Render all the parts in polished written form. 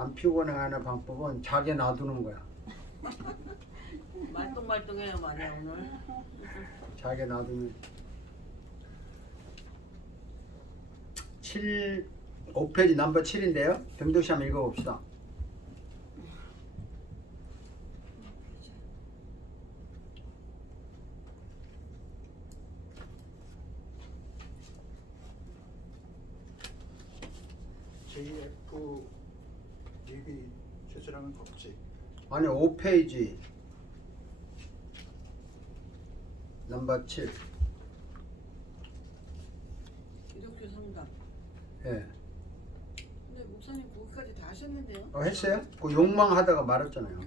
안 피곤해하는 방법은 자게 놔두는 거야. 말똥말똥해요 많이 오늘. 자게 놔두면 5페이지 넘버 7인데요. 병도시 한번 읽어봅시다. JF DB 최소량은 법칙. 아니 5페이지 넘버 7. 기독교 성당. 예. 근데 목사님 거기까지 다 하셨는데요? 했어요? 그 욕망하다가 말았잖아요.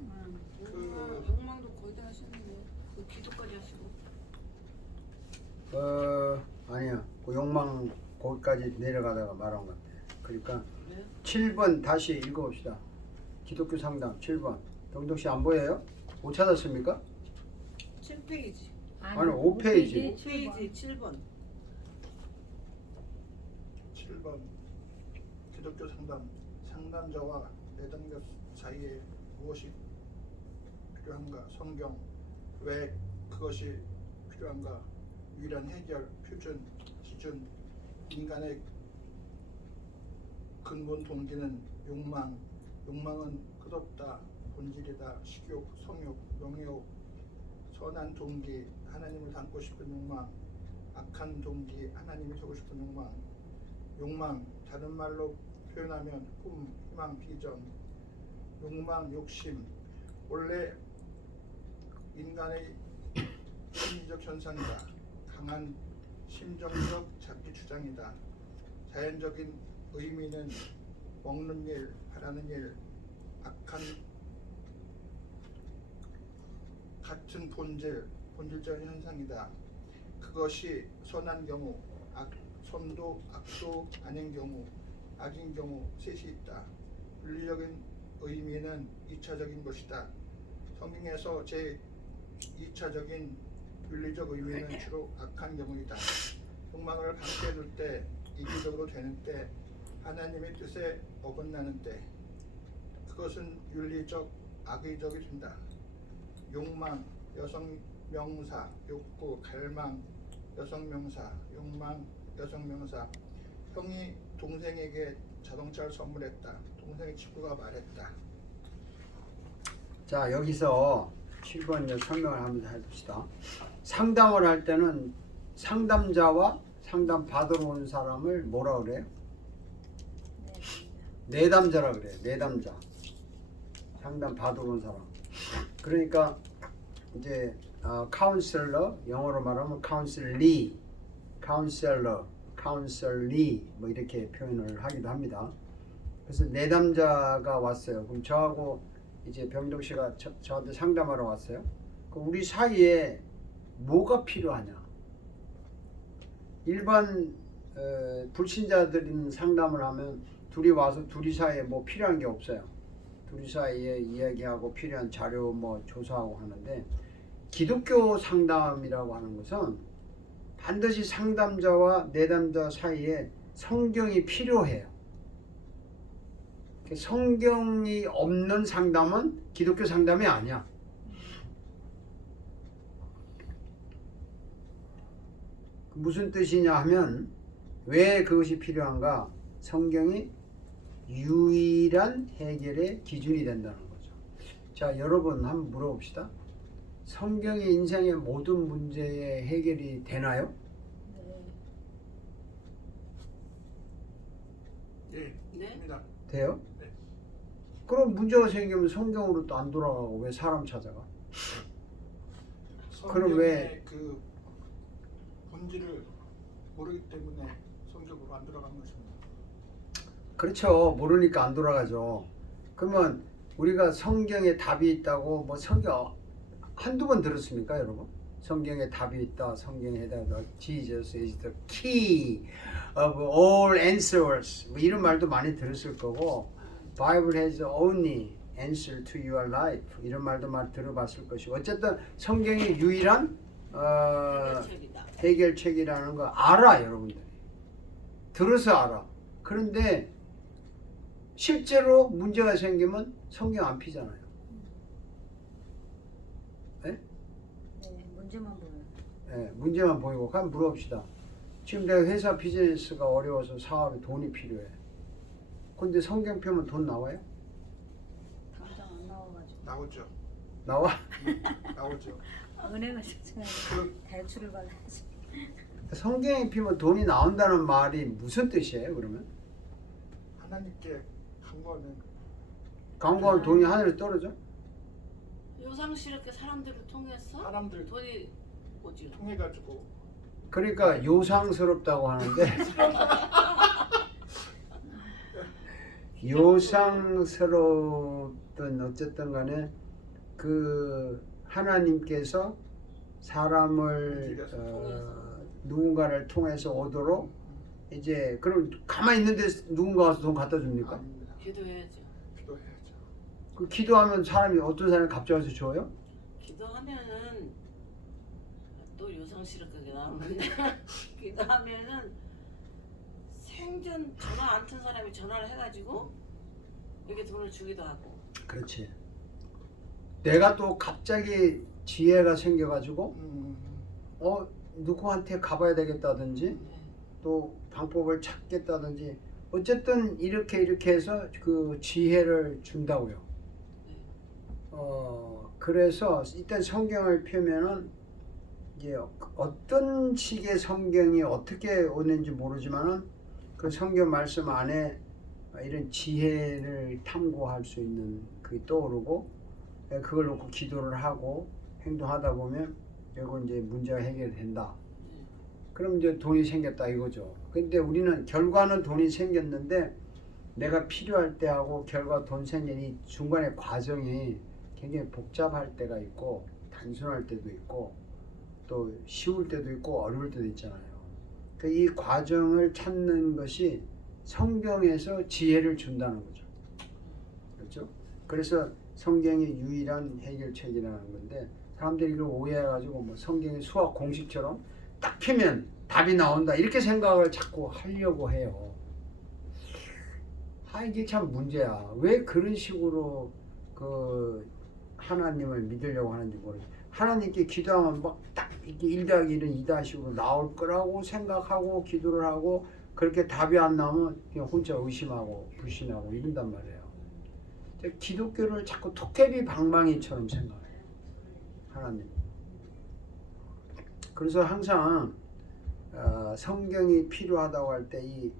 욕망도 거의 다 하셨는데요. 그 기도까지 하시고. 아니야. 그 욕망 거기까지 내려가다가 말한 것 같아. 그러니까 네? 7번 다시 읽어봅시다. 기독교 상담 7번. 병동씨 안 보여요? 못 찾았습니까? 7페이지. 아니 5페이지. 5페이지 7번. 7번 기독교 상담. 상담자와 내담자 사이에 무엇이 필요한가? 성경. 왜 그것이 필요한가? 유일한 해결, 표준, 기준. 인간의 근본 동기는 욕망. 욕망은 끝없다. 본질이다. 식욕, 성욕, 명예욕. 선한 동기, 하나님을 닮고 싶은 욕망. 악한 동기, 하나님이 되고 싶은 욕망. 욕망, 다른 말로 표현하면 꿈, 희망, 비전. 욕망, 욕심. 원래 인간의 심리적 현상이다. 강한 심정적 자기 주장이다. 자연적인 의미는 먹는 일, 하라는 일, 악한 같은 본질적인 현상이다. 그것이 선한 경우, 선도, 악도 아닌 경우, 악인 경우 셋이 있다. 윤리적인 의미는 2차적인 것이다. 성경에서 제2차적인 윤리적 의미는 주로 악한 경우이다. 욕망을 강제해 둘 때, 이기적으로 되는 때, 하나님의 뜻에 어긋나는 때, 그것은 윤리적, 악의적이 된다. 욕망, 여성 명사, 욕구, 갈망, 여성 명사, 욕망, 여성 명사. 형이 동생에게 자동차를 선물했다. 동생의 친구가 말했다. 자 여기서 7번 이제 설명을 한번 해봅시다. 상담을 할 때는 상담자와 상담 받으러 온 사람을 뭐라 그래요? 내담자라 그래요. 내담자. 상담 받으러 온 사람. 그러니까 이제 카운셀러, 영어로 말하면 카운셀리, 카운셀러, 카운셀리 뭐 이렇게 표현을 하기도 합니다. 그래서 내담자가 왔어요. 그럼 저하고 이제 병동 씨가 저한테 상담하러 왔어요. 그럼 우리 사이에 뭐가 필요하냐? 일반 불신자들이 상담을 하면 둘이 와서 둘이 사이에 뭐 필요한 게 없어요. 둘이 사이에 이야기하고 필요한 자료 뭐 조사하고 하는데, 기독교 상담이라고 하는 것은 반드시 상담자와 내담자 사이에 성경이 필요해요. 성경이 없는 상담은 기독교 상담이 아니야. 무슨 뜻이냐 하면, 왜 그것이 필요한가? 성경이 유일한 해결의 기준이 된다는 거죠. 자, 여러분 한번 물어봅시다. 성경이 인생의 모든 문제의 해결이 되나요? 예, 네? 됩니다. 돼요? 네. 그럼 문제가 생기면 성경으로 또 안 돌아가고 왜 사람 찾아가? 그럼 왜- 성경의 그 본질을 모르기 때문에 성경으로 안 들어간 것입니다. 그렇죠. 모르니까 안 돌아가죠. 그러면 우리가 성경에 답이 있다고 뭐 성경 한두 번 들었습니까, 여러분? 성경에 답이 있다. 성경에 대해서 Jesus is the key of all answers. 뭐 이런 말도 많이 들었을 거고, Bible has the only answer to your life. 이런 말도 많이 들어봤을 것이고, 어쨌든 성경이 유일한 해결책이다. 해결책이라는 거 알아, 여러분들이. 들어서 알아. 그런데 실제로 문제가 생기면 성경 안 피잖아요. 네, 문제만 보여요. 예, 문제만 보이고. 그럼 물어봅시다. 지금 내가 회사 비즈니스가 어려워서 사업에 돈이 필요해. 근데 성경 펴면 돈 나와요? 당장 안 나와가지고 나오죠. 나와? 나오죠. 은행을 찾아가지고 대출을 받아야지. 성경에 피면 돈이 나온다는 말이 무슨 뜻이에요, 그러면? 하나님께 간구하면 광고하면 돈이 하늘에 떨어져? 요상스럽게 사람들을 통해서 사람들 돈이 오죠. 통해 가지고 그러니까 요상스럽다고 하는데 요상스러웠던 어쨌든 간에 그 하나님께서 사람을 누군가를 통해서 오도록 이제 그럼 가만히 있는데 누군가 와서 돈 갖다 줍니까? 아닙니다. 기도해야죠. 기도해야죠. 그 기도하면 사람이 어떤 사람이 갑자기 와서 줘요? 기도하면은 또 요상스럽게 나오는데 기도하면은 생전 전화 안 튼 사람이 전화를 해가지고 이렇게 돈을 주기도 하고. 그렇지. 내가 또 갑자기 지혜가 생겨가지고 누구한테 가봐야 되겠다든지 네. 또 방법을 찾겠다든지 어쨌든 이렇게 해서 그 지혜를 준다고요. 네. 그래서 일단 성경을 펴면은 이제 어떤 식의 성경이 어떻게 오는지 모르지만은 그 성경 말씀 안에 이런 지혜를 탐구할 수 있는 그게 떠오르고 그걸 놓고 기도를 하고 행동하다 보면 결국 이제 문제가 해결된다. 그럼 이제 돈이 생겼다 이거죠. 근데 우리는 결과는 돈이 생겼는데 내가 필요할 때 하고 결과 돈 생긴 이 중간의 과정이 굉장히 복잡할 때가 있고 단순할 때도 있고 또 쉬울 때도 있고 어려울 때도 있잖아요. 이 과정을 찾는 것이 성경에서 지혜를 준다는 거죠. 그렇죠? 그래서 성경이 유일한 해결책이라는 건데 사람들이 이걸 오해해가지고 뭐 성경의 수학 공식처럼 딱 펴면 답이 나온다 이렇게 생각을 자꾸 하려고 해요. 이게 참 문제야. 왜 그런 식으로 그 하나님을 믿으려고 하는지 모르겠어요. 하나님께 기도하면 막 딱 이렇게 1+1은 2-식으로 나올 거라고 생각하고 기도를 하고 그렇게 답이 안 나오면 그냥 혼자 의심하고 불신하고 이런단 말이에요. 기독교를 자꾸 토끼비 방망이처럼 생각해요. 하나님. 그래서 항상 성경이 필요하다고 할 때 이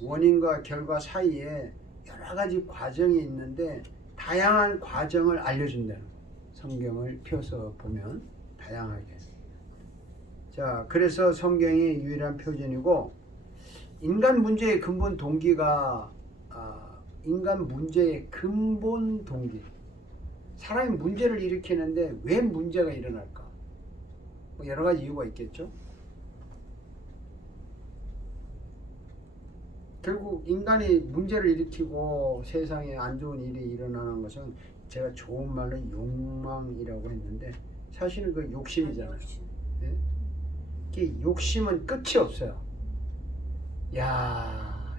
원인과 결과 사이에 여러 가지 과정이 있는데 다양한 과정을 알려준다는 거예요. 성경을 펴서 보면 다양하게. 자, 그래서 성경이 유일한 표준이고 인간 문제의 근본 동기가 인간 문제의 근본 동기. 사람이 문제를 일으키는데 왜 문제가 일어날까? 뭐 여러 가지 이유가 있겠죠. 결국 인간이 문제를 일으키고 세상에 안 좋은 일이 일어나는 것은 제가 좋은 말로 욕망이라고 했는데 사실은 그 욕심이잖아요. 네? 이 욕심은 끝이 없어요. 야,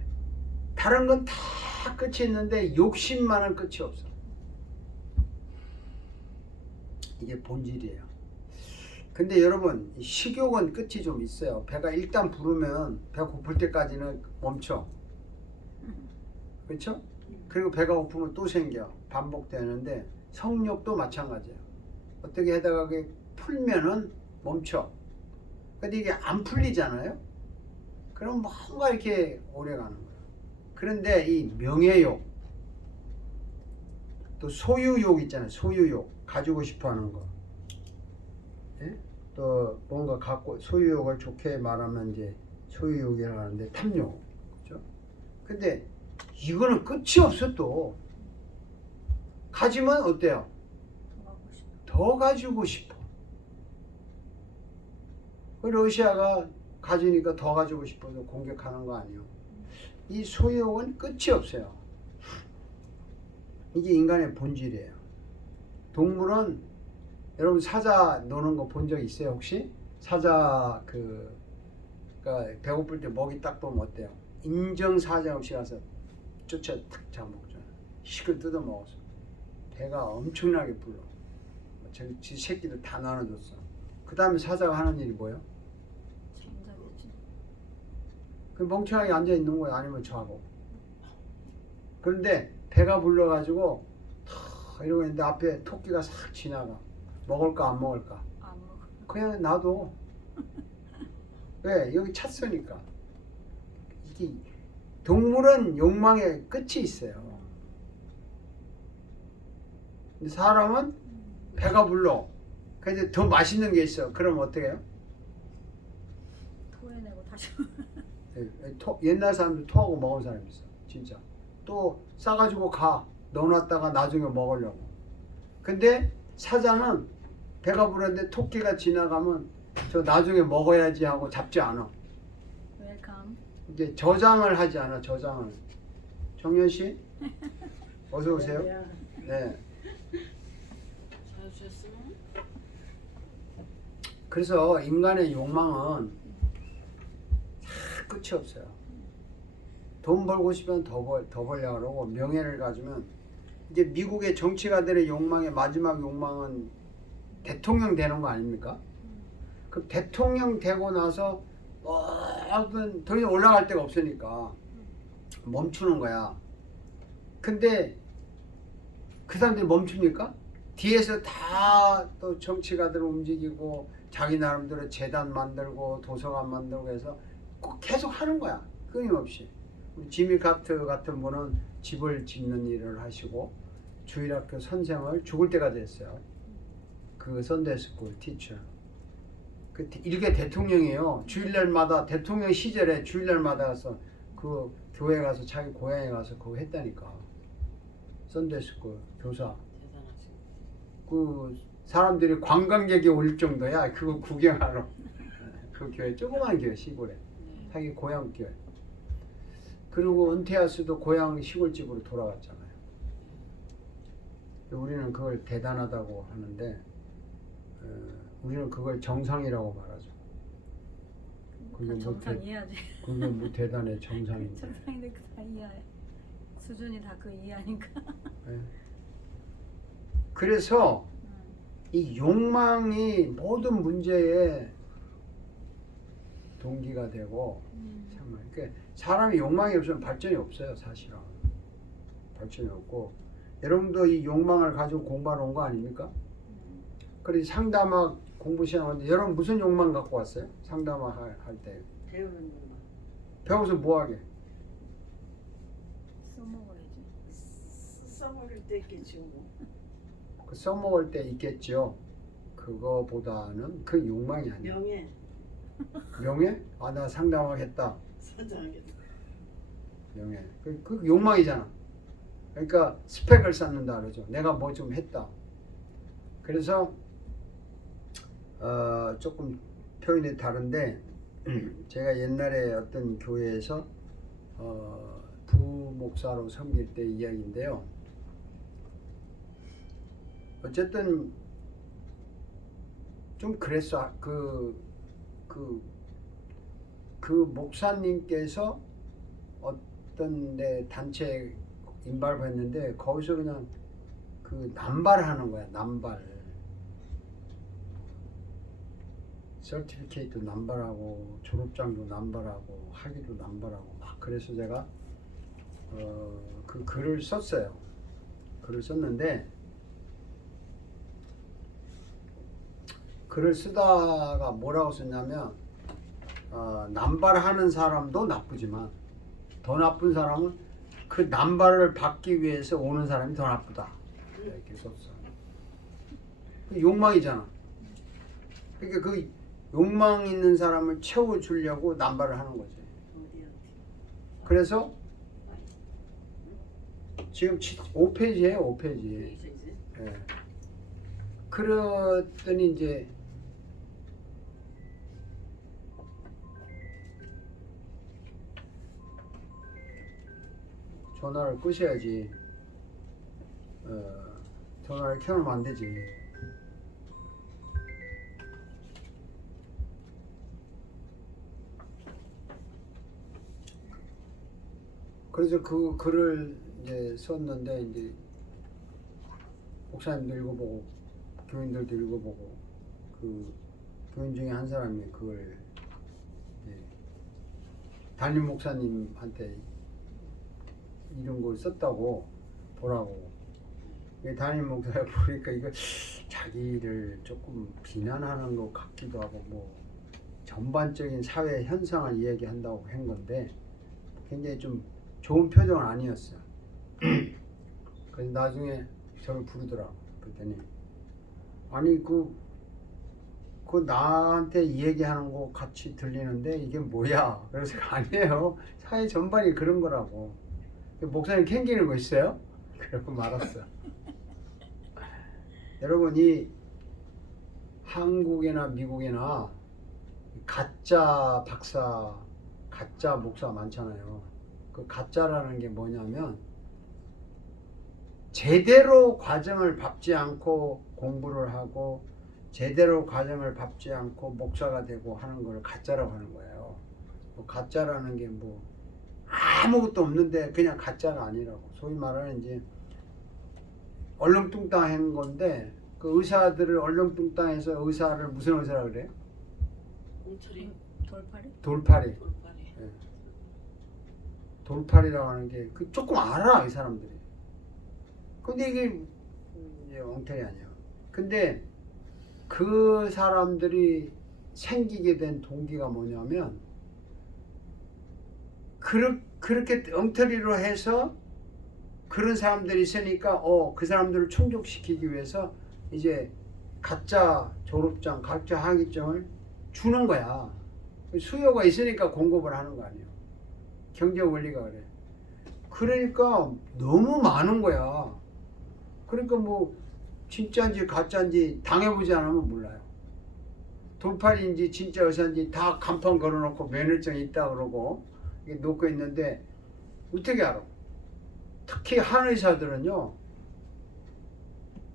다른 건 다 끝이 있는데 욕심만은 끝이 없어. 이게 본질이에요. 근데 여러분 식욕은 끝이 좀 있어요. 배가 일단 부르면 배가 고플 때까지는 멈춰. 그렇죠? 그리고 배가 고프면 또 생겨. 반복되는데 성욕도 마찬가지예요. 어떻게 하다가 그게 풀면은 멈춰. 근데 이게 안 풀리잖아요. 그럼 뭔가 이렇게 오래 가는 거예요. 그런데 이 명예욕 또 소유욕 있잖아요. 소유욕 가지고 싶어하는 거. 예? 또 뭔가 갖고 소유욕을 좋게 말하면 이제 소유욕이라고 하는데 탐욕. 그렇죠? 근데 이거는 끝이 없어 또. 가지면 어때요? 더 가지고 싶어. 러시아가 가지니까 더 가지고 싶어서 공격하는 거 아니에요. 이 소유욕은 끝이 없어요. 이게 인간의 본질이에요. 동물은 여러분 사자 노는 거 본 적 있어요 혹시? 사자 그러니까 배고플 때 먹이 딱 보면 어때요? 인정사정 없이 가서 쫓아 탁 잡아먹잖아. 시컷 뜯어 먹었어. 배가 엄청나게 불러. 지 새끼들 다 나눠줬어. 그 다음에 사자가 하는 일이 뭐야? 잠자겠지. 그 멍청하게 앉아 있는 거야. 아니면 자고. 그런데 배가 불러가지고 탁 이러고 있는데 앞에 토끼가 싹 지나가. 먹을까 안 먹을까? 안 먹어. 그냥 놔둬. 왜? 여기 찼으니까. 이게 동물은 욕망의 끝이 있어요. 근데 사람은 배가 불러. 근데 더 맛있는 게 있어. 그럼 어떻게 해요? 토해내고 다시. 옛날 사람들 토하고 먹은 사람 있어. 진짜. 또 싸가지고 가. 넣어놨다가 나중에 먹으려고. 근데 사자는 배가 부르는데 토끼가 지나가면 저 나중에 먹어야지 하고 잡지 않아. 웰컴. 이제 저장을 하지 않아. 저장을. 정연 씨, 어서 오세요. 네. 잘 지냈으면? 그래서 인간의 욕망은 끝이 없어요. 돈 벌고 싶으면 더 벌려고 그러고 명예를 가지면 이제 미국의 정치가들의 욕망의 마지막 욕망은 대통령 되는 거 아닙니까? 그 대통령 되고 나서 뭐든 더 이상 올라갈 데가 없으니까 멈추는 거야. 근데 그 사람들이 멈춥니까? 뒤에서 다 또 정치가들 움직이고 자기 나름대로 재단 만들고 도서관 만들고 해서 꼭 계속 하는 거야. 끊임없이. 지미 카트 같은 분은 집을 짓는 일을 하시고 주일학교 선생을 죽을 때까지 했어요. 그 선데이스쿨 티처. 그 일개 대통령이에요. 주일날마다 대통령 시절에 주일날마다 가서 그 교회 가서 자기 고향에 가서 그거 했다니까. 선데이스쿨 교사. 대단하시. 그 사람들이 관광객이 올 정도야. 그거 구경하러. 그 교회 조그만 교회 시골에. 자기 고향 교회. 그리고 은퇴하수도 고향 시골집으로 돌아갔잖아요. 우리는 그걸 대단하다고 하는데 우리는 그걸 정상이라고 말하죠. 그게 뭐 정상 이해하지. 그게 뭐 대단해 정상인데. 정상인데 그 다 이해해. 수준이 다 그 이해하니까. 네. 그래서 이 욕망이 모든 문제의 동기가 되고 정말 그러니까 사람이 욕망이 없으면 발전이 없어요. 사실은 발전이 없고 여러분도 이 욕망을 가지고 공부하러 온 거 아닙니까? 그래서 상담학 공부 시작하는데 여러분 무슨 욕망 갖고 왔어요? 상담학 할 때 배우는 것만. 배워서 뭐 하게? 써먹어야지. 써먹을 때 있겠지 뭐. 그 써먹을 때 있겠죠. 그거보다는 그 욕망이 아니야. 명예. 명예? 아 나 상담학 했다. 선장하겠다. 명예. 그 욕망이잖아. 그러니까 스펙을 쌓는다 그러죠. 내가 뭐 좀 했다. 그래서 조금 표현이 다른데 제가 옛날에 어떤 교회에서 부목사로 섬길 때 이야기인데요. 어쨌든 좀 그랬어. 그 목사님께서 어떤 데 단체에 인발했는데 거기서 그냥 그 남발하는 거야. 남발. 서티피케이트도 남발하고 졸업장도 남발하고 학위도 남발하고 막 그래서 제가 그 글을 썼어요. 글을 썼는데 글을 쓰다가 뭐라고 썼냐면 남발하는 사람도 나쁘지만 더 나쁜 사람은 그 남발을 받기 위해서 오는 사람이 더 나쁘다. 이렇게 썼어. 그 욕망이잖아. 그러니까 그 욕망 있는 사람을 채워주려고 남발을 하는 거지. 그래서 지금 5페이지예요. 5페이지. 예. 그랬더니 이제 전화를 끄셔야지. 전화를 켜놓으면 안 되지. 그래서 그 글을 이제 썼는데 이제 목사님도 읽어보고 교인들도 읽어보고 그 교인 중에 한 사람이 그걸 이제 담임 목사님한테 이런 걸 썼다고 보라고. 담임 목사가 보니까 이거 자기를 조금 비난하는 것 같기도 하고 뭐 전반적인 사회 현상을 이야기한다고 한 건데 굉장히 좀 좋은 표정은 아니었어요. 그래서 나중에 저를 부르더라고. 그랬더니 아니 그 나한테 이 얘기하는 거 같이 들리는데 이게 뭐야? 그래서 아니에요. 사회 전반이 그런 거라고. 목사님 캥기는 거 있어요? 그러고 말았어. 여러분 이 한국이나 미국이나 가짜 박사, 가짜 목사 많잖아요. 그 가짜라는 게 뭐냐면 제대로 과정을 밟지 않고 공부를 하고 제대로 과정을 밟지 않고 목사가 되고 하는 걸 가짜라고 하는 거예요. 가짜라는 게 뭐 아무것도 없는데 그냥 가짜가 아니라고. 소위 말하는 이제 얼렁뚱땅한 건데 그 의사들을 얼렁뚱땅해서 의사를 무슨 의사라 그래요? 꽁철이 돌팔이? 돌팔이. 돌발이. 예. 돌팔이라고 하는 게 그 조금 알아 이 사람들이. 근데 이게 이제 엉터리 아니야. 근데 그 사람들이 생기게 된 동기가 뭐냐면 그렇게 엉터리로 해서 그런 사람들이 있으니까 그 사람들을 충족시키기 위해서 이제 가짜 졸업장, 가짜 학위증을 주는 거야. 수요가 있으니까 공급을 하는 거 아니에요. 경제 원리가 그래. 그러니까 너무 많은 거야. 그러니까 뭐 진짜인지 가짜인지 당해보지 않으면 몰라요. 돌팔이인지 진짜 의사인지 다 간판 걸어놓고 면허증이 있다 그러고 이게 놓고 있는데 어떻게 알아? 특히 한의사들은요.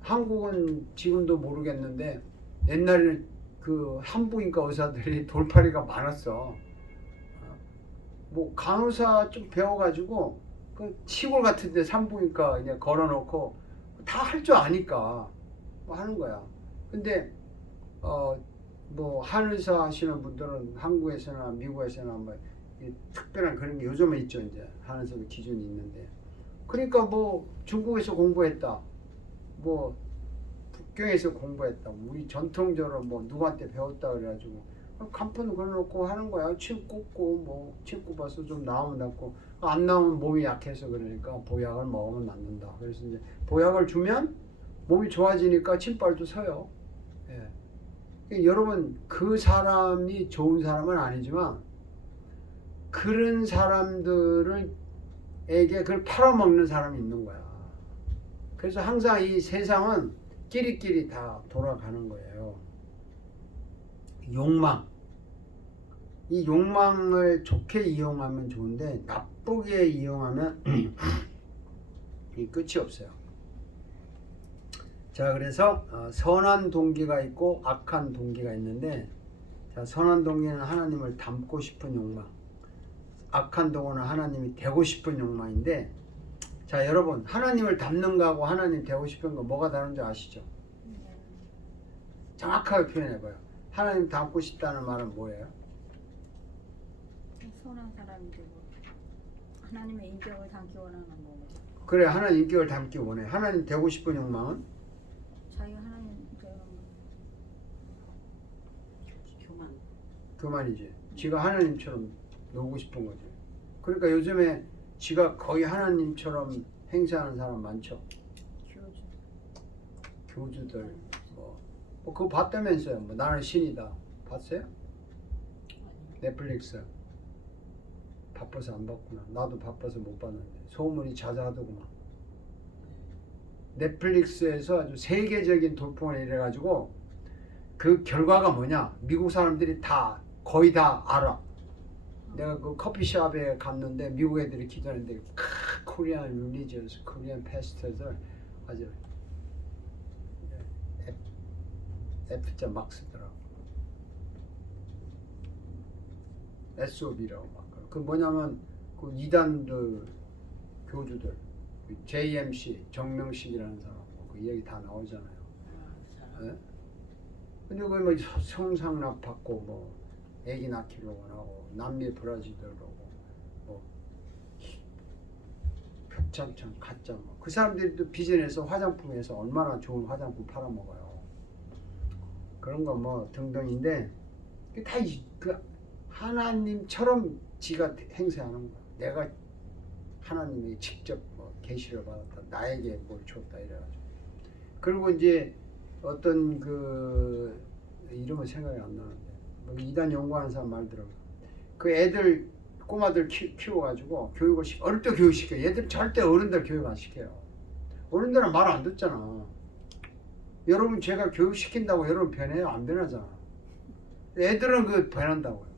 한국은 지금도 모르겠는데 옛날에는 그 산부인과 의사들이 돌팔이가 많았어. 뭐 간호사 좀 배워가지고 그 시골 같은데 산부인과 그냥 걸어놓고 다 할 줄 아니까 뭐 하는 거야. 근데 뭐 한의사 하시는 분들은 한국에서나 미국에서나 뭐 특별한 그런 게 요즘에 있죠. 이제 한의사도 기준이 있는데 그러니까 뭐 중국에서 공부했다, 뭐 북경에서 공부했다, 우리 전통적으로 뭐 누구한테 배웠다 그래가지고 간판 걸어놓고 하는 거야. 침 꽂고 뭐 침 꽂아서 좀 나오면 낫고 안 나오면 몸이 약해서 그러니까 보약을 먹으면 낫는다. 그래서 이제 보약을 주면 몸이 좋아지니까 침빨도 서요. 예. 그러니까 여러분 그 사람이 좋은 사람은 아니지만 그런 사람들에게 그걸 팔아먹는 사람이 있는 거야. 그래서 항상 이 세상은 끼리끼리 다 돌아가는 거예요. 욕망. 이 욕망을 좋게 이용하면 좋은데 나쁘게 이용하면 이 끝이 없어요. 자, 그래서 선한 동기가 있고 악한 동기가 있는데, 자, 선한 동기는 하나님을 닮고 싶은 욕망, 악한 동기는 하나님이 되고 싶은 욕망인데, 자, 여러분 하나님을 닮는 거하고 하나님 되고 싶은 거 뭐가 다른지 아시죠? 정확하게 표현해봐요. 하나님 닮고 싶다는 말은 뭐예요? 선한 사람이 되고 하나님의 인격을 담기 원하는 거고. 그래, 하나님 인격을 닮기 원해. 하나님 되고 싶은 욕망은 자기 하나님 되는 교만. 그만이지. 지가 하나님처럼 놀고 싶은 거지. 그러니까 요즘에 지가 거의 하나님처럼 행세하는 사람 많죠. 교주. 교주들 뭐 그거 봤다면서요. 뭐 나는 신이다. 봤어요? 넷플릭스. 바빠서 안 봤구나. 나도 바빠서 못 봤는데 소문이 자자하더구만. 넷플릭스에서 아주 세계적인 돌풍을 일어가지고 그 결과가 뭐냐? 미국 사람들이 다 거의 다 알아. 내가 그 커피숍에 갔는데 미국 애들이 기다리는데 코리안 리리지어스, 코리안 패스터들 아주 F자 막 쓰더라고. SOB라고 막. 그 뭐냐면 그 이단들 교주들 JMC 정명식이라는 사람 그 이야기 다 나오잖아요. 예? 근데 그뭐 성상납 받고 뭐 애기 낳기로 원하고 남미 브라질들하고 뭐 표창장 가짜 뭐 그 사람들도 비즈니스 화장품에서 얼마나 좋은 화장품 팔아먹어요. 그런 거 뭐 등등인데 다 그 하나님처럼 지가 행세하는 거야. 내가 하나님이 직접 뭐 계시를 받았다. 나에게 뭘 줬다 이래가지고. 그리고 이제 어떤 그 이름은 생각이 안 나는데 뭐 이단 연구하는 사람 말 들어. 그 애들 꼬마들 키워가지고 교육을 어릴 때 교육시켜. 얘들 절대 어른들 교육 안 시켜요. 어른들은 말 안 듣잖아. 여러분 제가 교육시킨다고 여러분 변해요? 안 변하잖아. 애들은 그 변한다고요.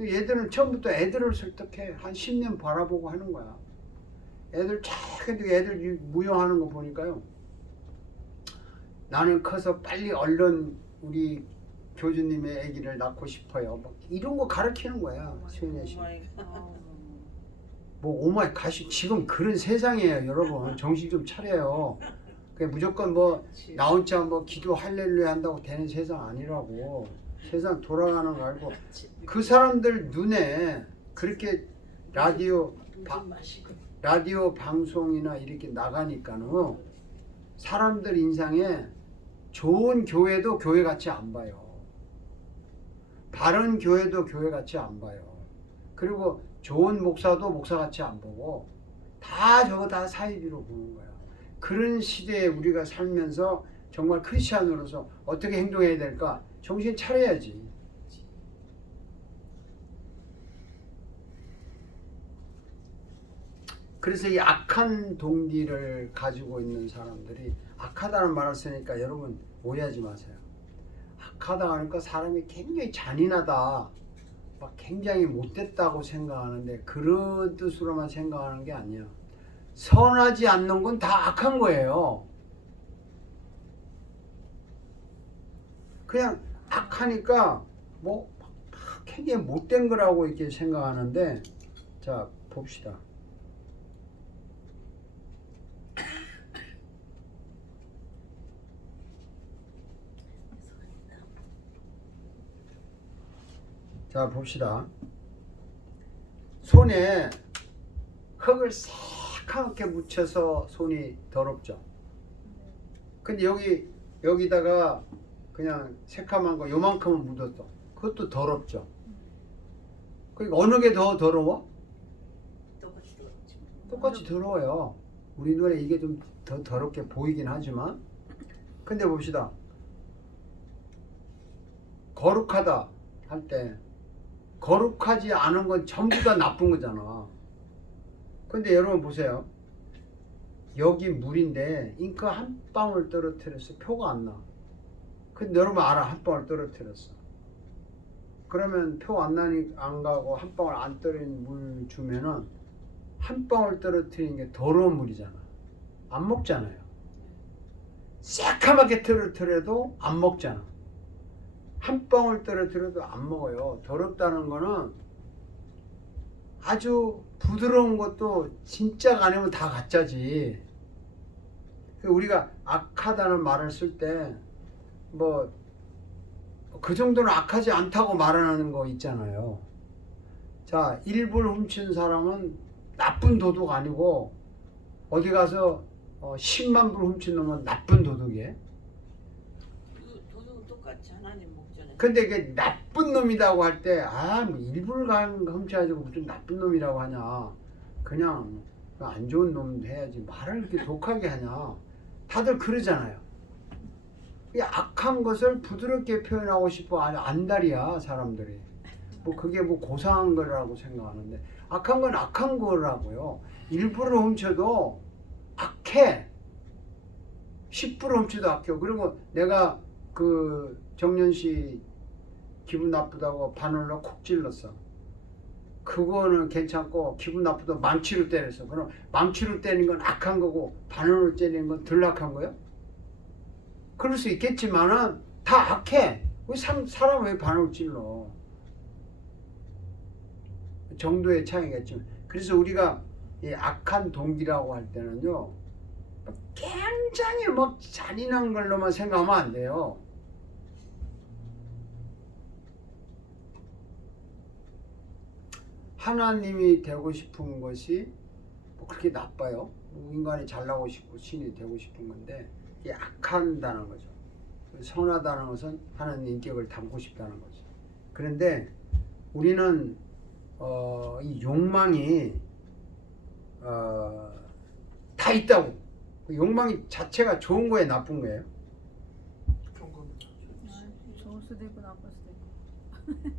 얘들은 처음부터 애들을 설득해. 한 10년 바라보고 하는 거야. 애들 애들 무용하는 거 보니까요. 나는 커서 빨리 얼른 우리 교주님의 아기를 낳고 싶어요. 막 이런 거 가르치는 거야. 수연이 뭐 오마이 가시 지금 그런 세상이에요, 여러분. 정신 좀 차려요. 그냥 무조건 뭐 나 혼자 뭐 기도 할렐루야 한다고 되는 세상 아니라고. 세상 돌아가는 거 알고 그 사람들 눈에 그렇게 라디오 방송이나 이렇게 나가니까는 사람들 인상에 좋은 교회도 교회 같이 안 봐요. 바른 교회도 교회 같이 안 봐요. 그리고 좋은 목사도 목사 같이 안 보고 다 저거 다 사이비로 보는 거야. 그런 시대에 우리가 살면서 정말 크리스찬으로서 어떻게 행동해야 될까? 정신 차려야지. 그래서 이 악한 동기를 가지고 있는 사람들이 악하다는 말을 쓰니까 여러분 오해하지 마세요. 악하다 하니까 사람이 굉장히 잔인하다, 막 굉장히 못됐다고 생각하는데 그런 뜻으로만 생각하는 게 아니야. 선하지 않는 건 다 악한 거예요. 그냥 악하니까 뭐 굉장히 못된 거라고 이렇게 생각하는데 자 봅시다. 자 봅시다. 손에 흙을 새카맣게 묻혀서 손이 더럽죠. 근데 여기다가 그냥 새카만 거 요만큼은 묻었어. 그것도 더럽죠. 그러니까 어느 게 더 더러워? 똑같이 더러워요. 우리 눈에 이게 좀 더 더럽게 보이긴 하지만 근데 봅시다. 거룩하다 할 때 거룩하지 않은 건 전부 다 나쁜 거잖아. 근데 여러분 보세요. 여기 물인데 잉크 한 방울 떨어뜨렸어. 표가 안 나. 근데 여러분 알아. 한 방울 떨어뜨렸어. 그러면 표 안 나니 안 가고 한 방울 안 떨어진 물 주면은 한 방울 떨어뜨린 게 더러운 물이잖아. 안 먹잖아요. 새카맣게 떨어뜨려도 안 먹잖아. 한 방울 떨어뜨려도 안 먹어요. 더럽다는 거는 아주 부드러운 것도 진짜가 아니면 다 가짜지. 우리가 악하다는 말을 쓸 때 뭐 그 정도는 악하지 않다고 말하는 거 있잖아요. 자, 일부를 훔친 사람은 나쁜 도둑 아니고 어디 가서 10만 불 훔친 놈은 나쁜 도둑이에요. 도둑은 똑같이 하나님 목전에. 근데 이게 나쁜 놈이라고 할 때 뭐 일부를 훔쳐가지고 무슨 나쁜 놈이라고 하냐. 그냥 안 좋은 놈 해야지 말을 이렇게 독하게 하냐. 다들 그러잖아요. 이 악한 것을 부드럽게 표현하고 싶어 안달이야 사람들이. 뭐 그게 뭐 고상한 거라고 생각하는데 악한 건 악한 거라고요. 일부를 훔쳐도 악해. 10% 훔쳐도 악해. 그리고 내가 그 정년씨 기분 나쁘다고 바늘로 콕 찔렀어. 그거는 괜찮고 기분 나쁘다고 망치로 때렸어. 그럼 망치로 때리는 건 악한 거고 바늘로 때리는 건 덜 악한 거예요? 그럴 수 있겠지만은 다 악해. 왜 사람 왜 바늘로 찔러? 정도의 차이겠지만. 그래서 우리가 이 악한 동기라고 할 때는요, 굉장히 막 잔인한 걸로만 생각하면 안 돼요. 하나님이 되고 싶은 것이 뭐 그렇게 나빠요. 뭐 인간이 잘나고 싶고 신이 되고 싶은 건데 이게 악한다는 거죠. 선하다는 것은 하나님 인격을 담고 싶다는 거죠. 그런데 우리는 이 욕망이 다 있다고. 그 욕망이 자체가 좋은 거예요, 나쁜 거예요? 좋은 겁니다. 아, 좋을 수도 있고 나쁠 수도 있고.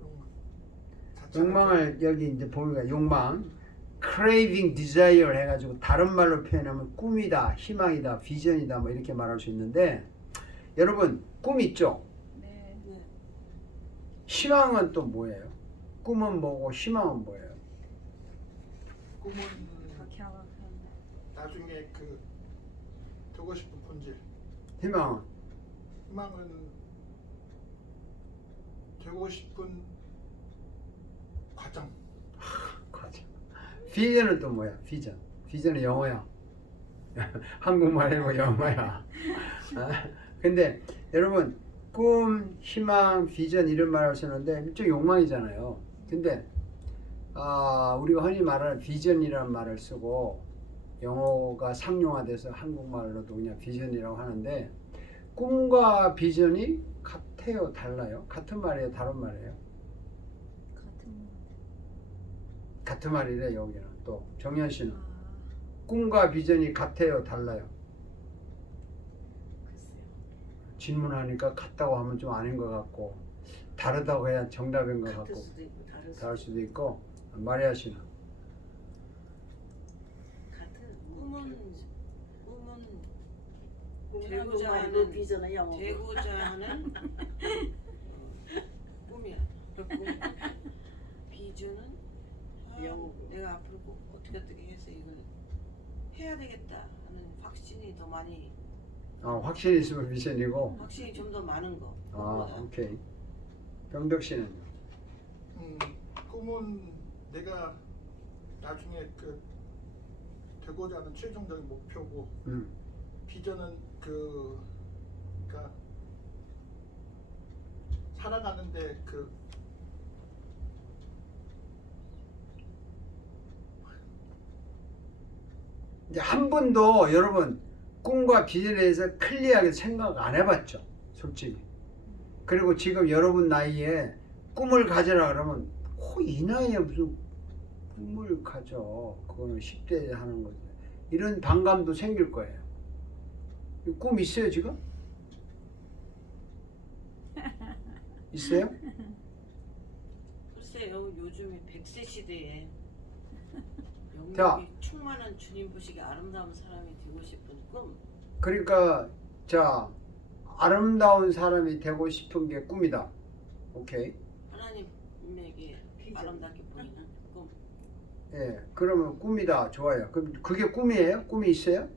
욕망. 자체가 욕망을 여기 이제 보니까 욕망, craving, desire 해가지고 다른 말로 표현하면 꿈이다, 희망이다, 비전이다 뭐 이렇게 말할 수 있는데 여러분 꿈 있죠? 네. 네. 희망은 또 뭐예요? 꿈은 뭐고 희망은 뭐예요? 꿈은 그렇게 하고 그런데. 나중에 그 되고 싶은 본질. 희망은 희망은 되고 싶은 과정. 과정. 비전은 또 뭐야? 비전. 비전은 영어야. 한국말 해보 영어야. 근데 여러분 꿈, 희망, 비전 이런 말을 쓰는데 좀 욕망이잖아요. 근데 우리가 흔히 말하는 비전이라는 말을 쓰고 영어가 상용화돼서 한국말로도 그냥 비전이라고 하는데 꿈과 비전이 같아요, 달라요? 같은 말이에요, 다른 말이에요? 같은. 같은 말이래 여기는. 또 정현 씨는 아, 꿈과 비전이 같아요, 달라요? 글쎄요. 질문하니까 같다고 하면 좀 아닌 것 같고 다르다고 해야 정답인 것 같을 같고 수도 있고 다를 수도 있고. 마리아 씨는 같은 꿈은 꿈은 되고자 한국말이고 하는 비전은 영어고. 되고자 하는 꿈이야. 꿈. 비전은 영어고. 내가 앞으로 꼭 어떻게 해서 이걸 해야 되겠다 하는 확신이 더 많이 확신이 있으면 비전이고. 확신이 좀 더 많은 거. 오케이. 병덕 씨는 꿈은 내가 나중에 그 되고자 하는 최종적인 목표고 비전은 그러니까 살아가는데 그 이제 한 번도 여러분 꿈과 비전에 대해서 클리어하게 생각 안 해봤죠, 솔직히. 그리고 지금 여러분 나이에 꿈을 가져라 그러면 이 나이에 무슨 꿈을 가져? 그거는 10대에 하는 거지. 이런 반감도 생길 거예요. 꿈 있어요 지금? 있어요? 글쎄요, 요즘에 100세 시대에 자. 영역이 충만한 주님 보시기 아름다운 사람이 되고 싶은 꿈. 그러니까 자, 아름다운 사람이 되고 싶은 게 꿈이다. 오케이. 하나님에게 비전. 아름답게 보이는 꿈. 예, 그러면 꿈이다. 좋아요. 그럼 그게 꿈이에요? 꿈이 있어요?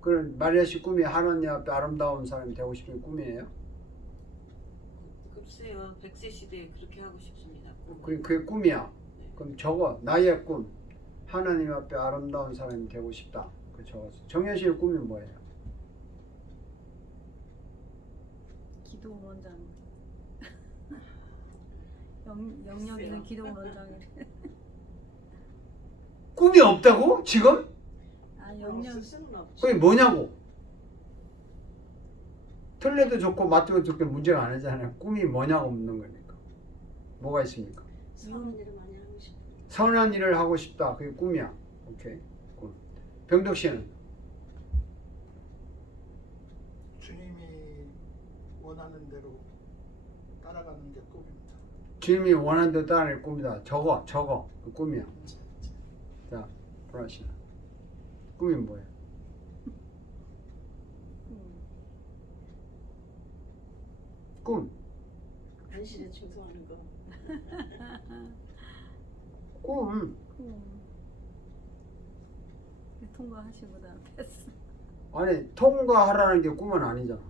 그럼 마리아 씨 꿈이 하나님 앞에 아름다운 사람이 되고 싶은 꿈이에요? 글쎄요, 100세 시대에 그렇게 하고 싶습니다. 꿈. 그게 꿈이야. 네. 그럼 적어. 나의 꿈. 하나님 앞에 아름다운 사람이 되고 싶다. 그 적었어. 정현 씨의 꿈이 뭐예요? 기도 원장. 영역 있는 기도 원장을. 꿈이 없다고? 지금? 아, 없을 영역. 수는 없지. 그게 뭐냐고? 틀려도 좋고 맞도 좋고 문제가 아니잖아요. 꿈이 뭐냐고 묻는 거니까. 뭐가 있습니까? 선한 일을 많이 하고 싶어. 선한 일을 하고 싶다. 그게 꿈이야. 오케이. 꿈. 병덕 씨는? 주님이 원하는 대로 따라가는 게 꿈입니다. 주님이 원하는 대로 따라낼 꿈이다. 적어. 그 꿈이야. 자, 보라 씨는? 꿈이 뭐예요? 꿈. 안신에 충성하는 거. 꿈. 통과하시고 다 패스. 아니, 통과하라는 게 꿈은 아니잖아.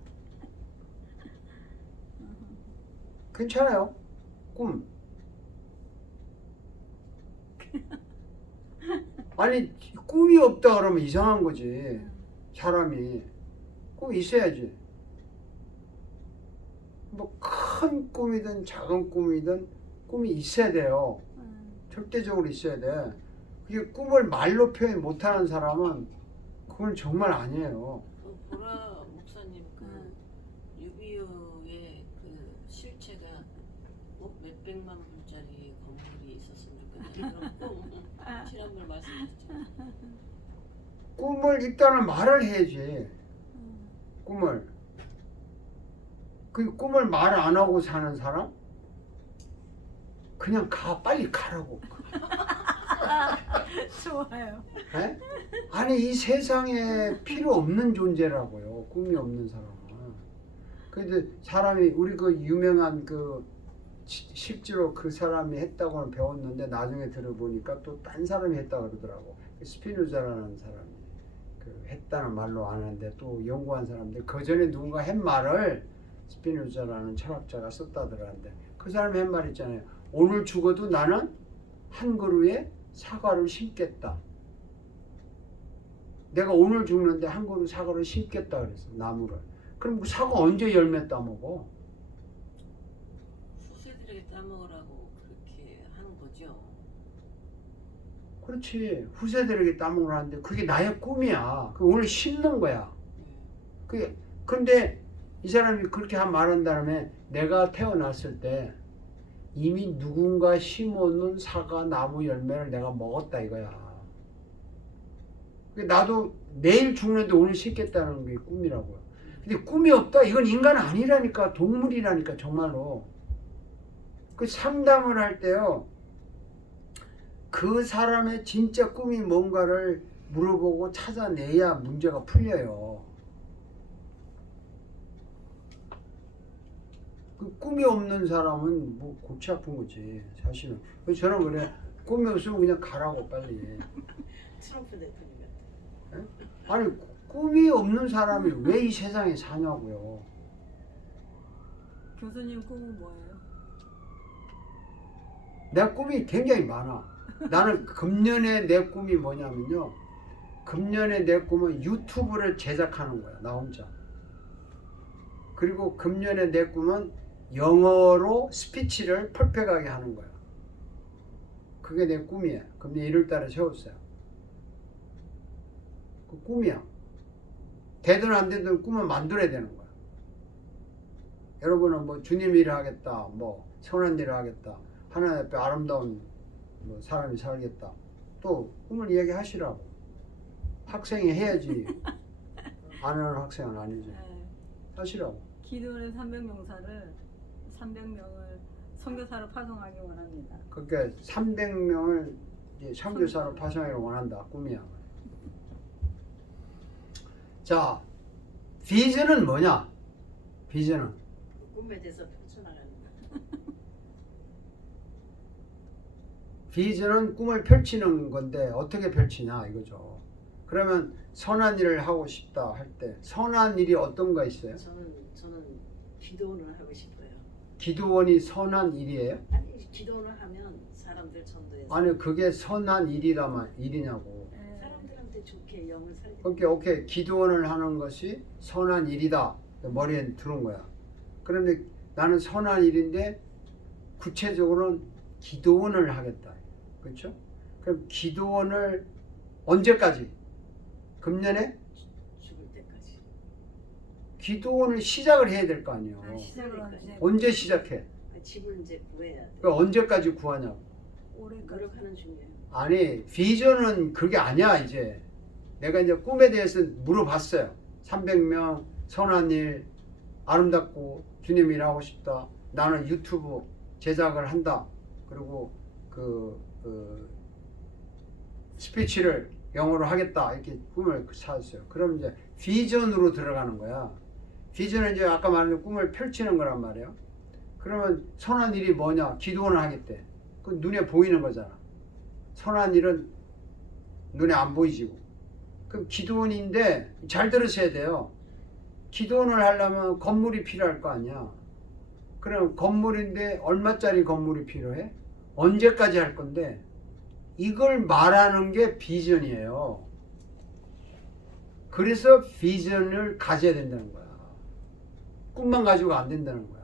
괜찮아요. 꿈. 아니 꿈이 없다 그러면 이상한 거지. 사람이 꿈이 있어야지. 뭐 큰 꿈이든 작은 꿈이든 꿈이 있어야 돼요. 절대적으로 있어야 돼. 그게 꿈을 말로 표현 못하는 사람은 그건 정말 아니에요. 그 보라 목사님 그 6.25의 그 실체가 뭐 몇백만 불짜리 건물이 있었으면 좋겠다는 그런 꿈 지난번 말씀하셨죠. 꿈을 일단은 말을 해야지. 꿈을. 그 꿈을 말 안 하고 사는 사람? 그냥 빨리 가라고. 좋아요. 에? 아니 이 세상에 필요 없는 존재라고요. 꿈이 없는 사람은. 근데 사람이 우리 그 유명한 그 실제로 그 사람이 했다고는 배웠는데 나중에 들어보니까 또 딴 사람이 했다 그러더라고. 스피노자라는 사람이 그 했다는 말로 아는데 또 연구한 사람들 그 전에 누군가 한 말을 스피노자라는 철학자가 썼다더라는데 그 사람이 한 말 있잖아요. 오늘 죽어도 나는 한 그루에 사과를 심겠다. 내가 오늘 죽는데 한 그루 사과를 심겠다 그랬어. 나무를. 그럼 그 사과 언제 열매 따먹어? 후세들에게 따먹으라고 그렇게 하는 거죠. 그렇지. 후세들에게 따먹으라는데 그게 나의 꿈이야. 그 오늘 심는 거야. 그게 근데 이 사람이 그렇게 말한 다음에 내가 태어났을 때 이미 누군가 심어놓은 사과 나무 열매를 내가 먹었다 이거야. 나도 내일 죽는데 오늘 심겠다는 게 꿈이라고요. 근데 꿈이 없다? 이건 인간 아니라니까. 동물이라니까 정말로. 그 상담을 할 때요. 그 사람의 진짜 꿈이 뭔가를 물어보고 찾아내야 문제가 풀려요. 그 꿈이 없는 사람은 뭐 골치 아픈 거지 사실은. 그래서 저는 그래. 꿈이 없으면 그냥 가라고 빨리. 트럼프 대통령 같아. 아니 꿈이 없는 사람이 왜 이 세상에 사냐고요. 교수님 꿈은 뭐예요? 내 꿈이 굉장히 많아. 나는 금년에 내 꿈이 뭐냐면요. 금년에 내 꿈은 유튜브를 제작하는 거야. 나 혼자. 그리고 금년에 내 꿈은 영어로 스피치를 퍼펙트하게 하는 거야. 그게 내 꿈이야. 금년 1월 달에 세웠어요. 그 꿈이야. 되든 안 되든 꿈을 만들어야 되는 거야. 여러분은 뭐 주님 일을 하겠다, 뭐 선한 일을 하겠다, 하나님 앞에 아름다운 뭐 사람이 살겠다. 또 꿈을 이야기하시라고. 학생이 해야지. 안 하는 학생은 아니지. 네. 하시라고. 기도원의 300명사를 300명을 선교사로 파송하기 원합니다. 그러니까 300명을 이제 선교사로 파송하기를 원한다. 꿈이야. 자, 비전은 뭐냐? 비전은 꿈에 대해서 펼쳐나가는 거. 비전은 꿈을 펼치는 건데 어떻게 펼치냐 이거죠. 그러면 선한 일을 하고 싶다 할 때 선한 일이 어떤 거 있어요? 저는 기도원을 하고 싶어요. 기도원이 선한 일이에요? 아니 기도원을 하면 사람들 전도해서 아니 그게 선한 일이냐고. 네. 사람들한테 좋게 영을 살리는. 오케이. 기도원을 하는 것이 선한 일이다. 머리에 들어온 거야. 그런데 나는 선한 일인데 구체적으로는 기도원을 하겠다. 그렇죠? 그럼 기도원을 언제까지? 금년에? 죽을 때까지. 기도원을 시작을 해야 될 거 아니에요. 시작을 언제? 언제 시작해? 집을 이제 구해야 돼. 그 언제까지 구하냐고. 올해까지. 노력하는 중이에요. 아니 비전은 그게 아니야 이제. 내가 이제 꿈에 대해서 물어봤어요. 300명 선한 일 아름답고 주님 일하고 싶다. 나는 유튜브 제작을 한다. 그리고 그 스피치를 영어로 하겠다. 이렇게 꿈을 찾았어요. 그럼 이제 비전으로 들어가는 거야. 비전은 이제 아까 말한 꿈을 펼치는 거란 말이에요. 그러면 선한 일이 뭐냐? 기도원을 하겠대. 그 눈에 보이는 거잖아. 선한 일은 눈에 안 보이지고. 그럼 기도원인데 잘 들으셔야 돼요. 기도원을 하려면 건물이 필요할 거 아니야. 그럼 건물인데 얼마짜리 건물이 필요해? 언제까지 할 건데? 이걸 말하는 게 비전이에요. 그래서 비전을 가져야 된다는 거야. 꿈만 가지고 안 된다는 거야.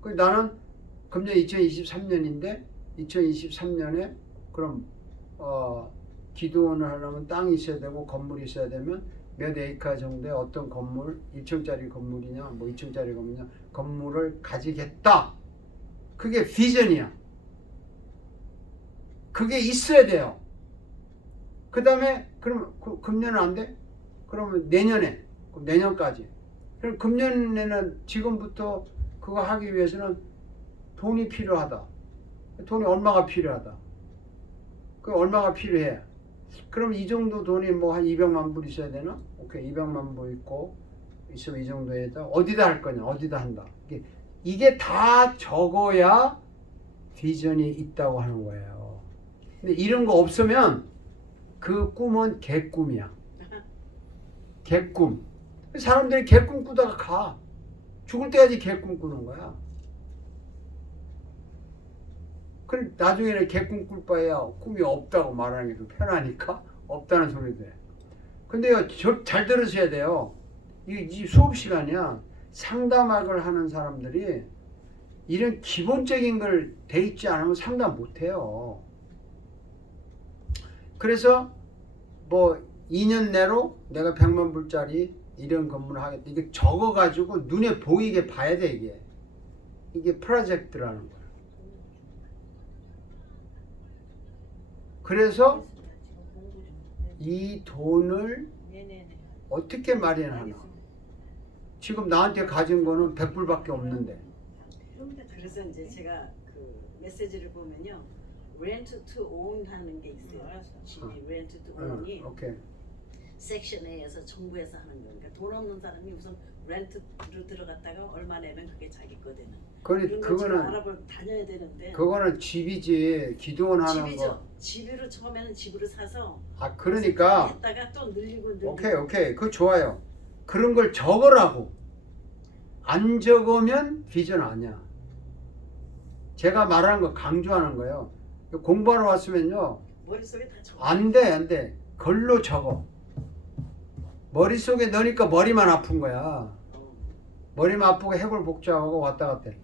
그래서 나는 금년 2023년인데 2023년에 그럼 기도원을 하려면 땅이 있어야 되고 건물이 있어야 되면 몇 에이커 정도의 어떤 건물, 1층짜리 건물이냐 뭐 2층짜리 건물이냐 건물을 가지겠다. 그게 비전이야. 그게 있어야 돼요. 그 다음에 그럼 금년은 안 돼? 그러면 내년에, 그럼 내년까지. 그럼 금년에는 지금부터 그거 하기 위해서는 돈이 필요하다. 돈이 얼마가 필요하다. 그 얼마가 필요해. 그럼 이 정도 돈이 뭐 한 200만 불 있어야 되나? 오케이, 200만 불 있고 있으면 이 정도에다 어디다 할 거냐? 어디다 한다. 이게 다 적어야 비전이 있다고 하는 거예요. 근데 이런 거 없으면 그 꿈은 개꿈이야. 개꿈. 사람들이 개꿈 꾸다가 가. 죽을 때까지 개꿈 꾸는 거야. 그럼 나중에는 개꿈 꿀 바에야 꿈이 없다고 말하는 게 더 편하니까 없다는 소리도 해. 근데요, 잘 들으셔야 돼요. 이 수업 시간이야. 상담학을 하는 사람들이 이런 기본적인 걸 돼 있지 않으면 상담 못 해요. 그래서 뭐 2년 내로 내가 100만 불짜리 이런 건물을 하겠다. 이게 적어가지고 눈에 보이게 봐야 돼, 이게. 이게 프로젝트라는 거야. 그래서 이 돈을 네네네. 어떻게 마련하나. 지금 나한테 가진 거는 100불밖에 없는데. 그래서 이제 제가 그 메시지를 보면요, rent to own 하는 게 있어요. 집이 rent to own이 오케이. 섹션 A에서 정부에서 하는 거. 그러니까 돈 없는 사람이 우선 렌트로 들어갔다가 얼마 내면 그게 자기 거 되는. 그런 거 지금 알아보고 다녀야 되는데. 그거는 집이지. 기도원 하는 집이죠. 거. 집으로 처음에는 집으로 사서. 아, 그러니까. 했다가 또 늘리고. 오케이. 그거 좋아요. 그런 걸 적으라고. 안 적으면 비전 아니야. 제가 말하는 거 강조하는 거예요. 공부하러 왔으면요. 머릿속에 다 적어. 안 돼. 글로 적어. 머릿속에 넣으니까 머리만 아픈 거야. 머리만 아프고 해골 복잡하고 왔다 갔다 해.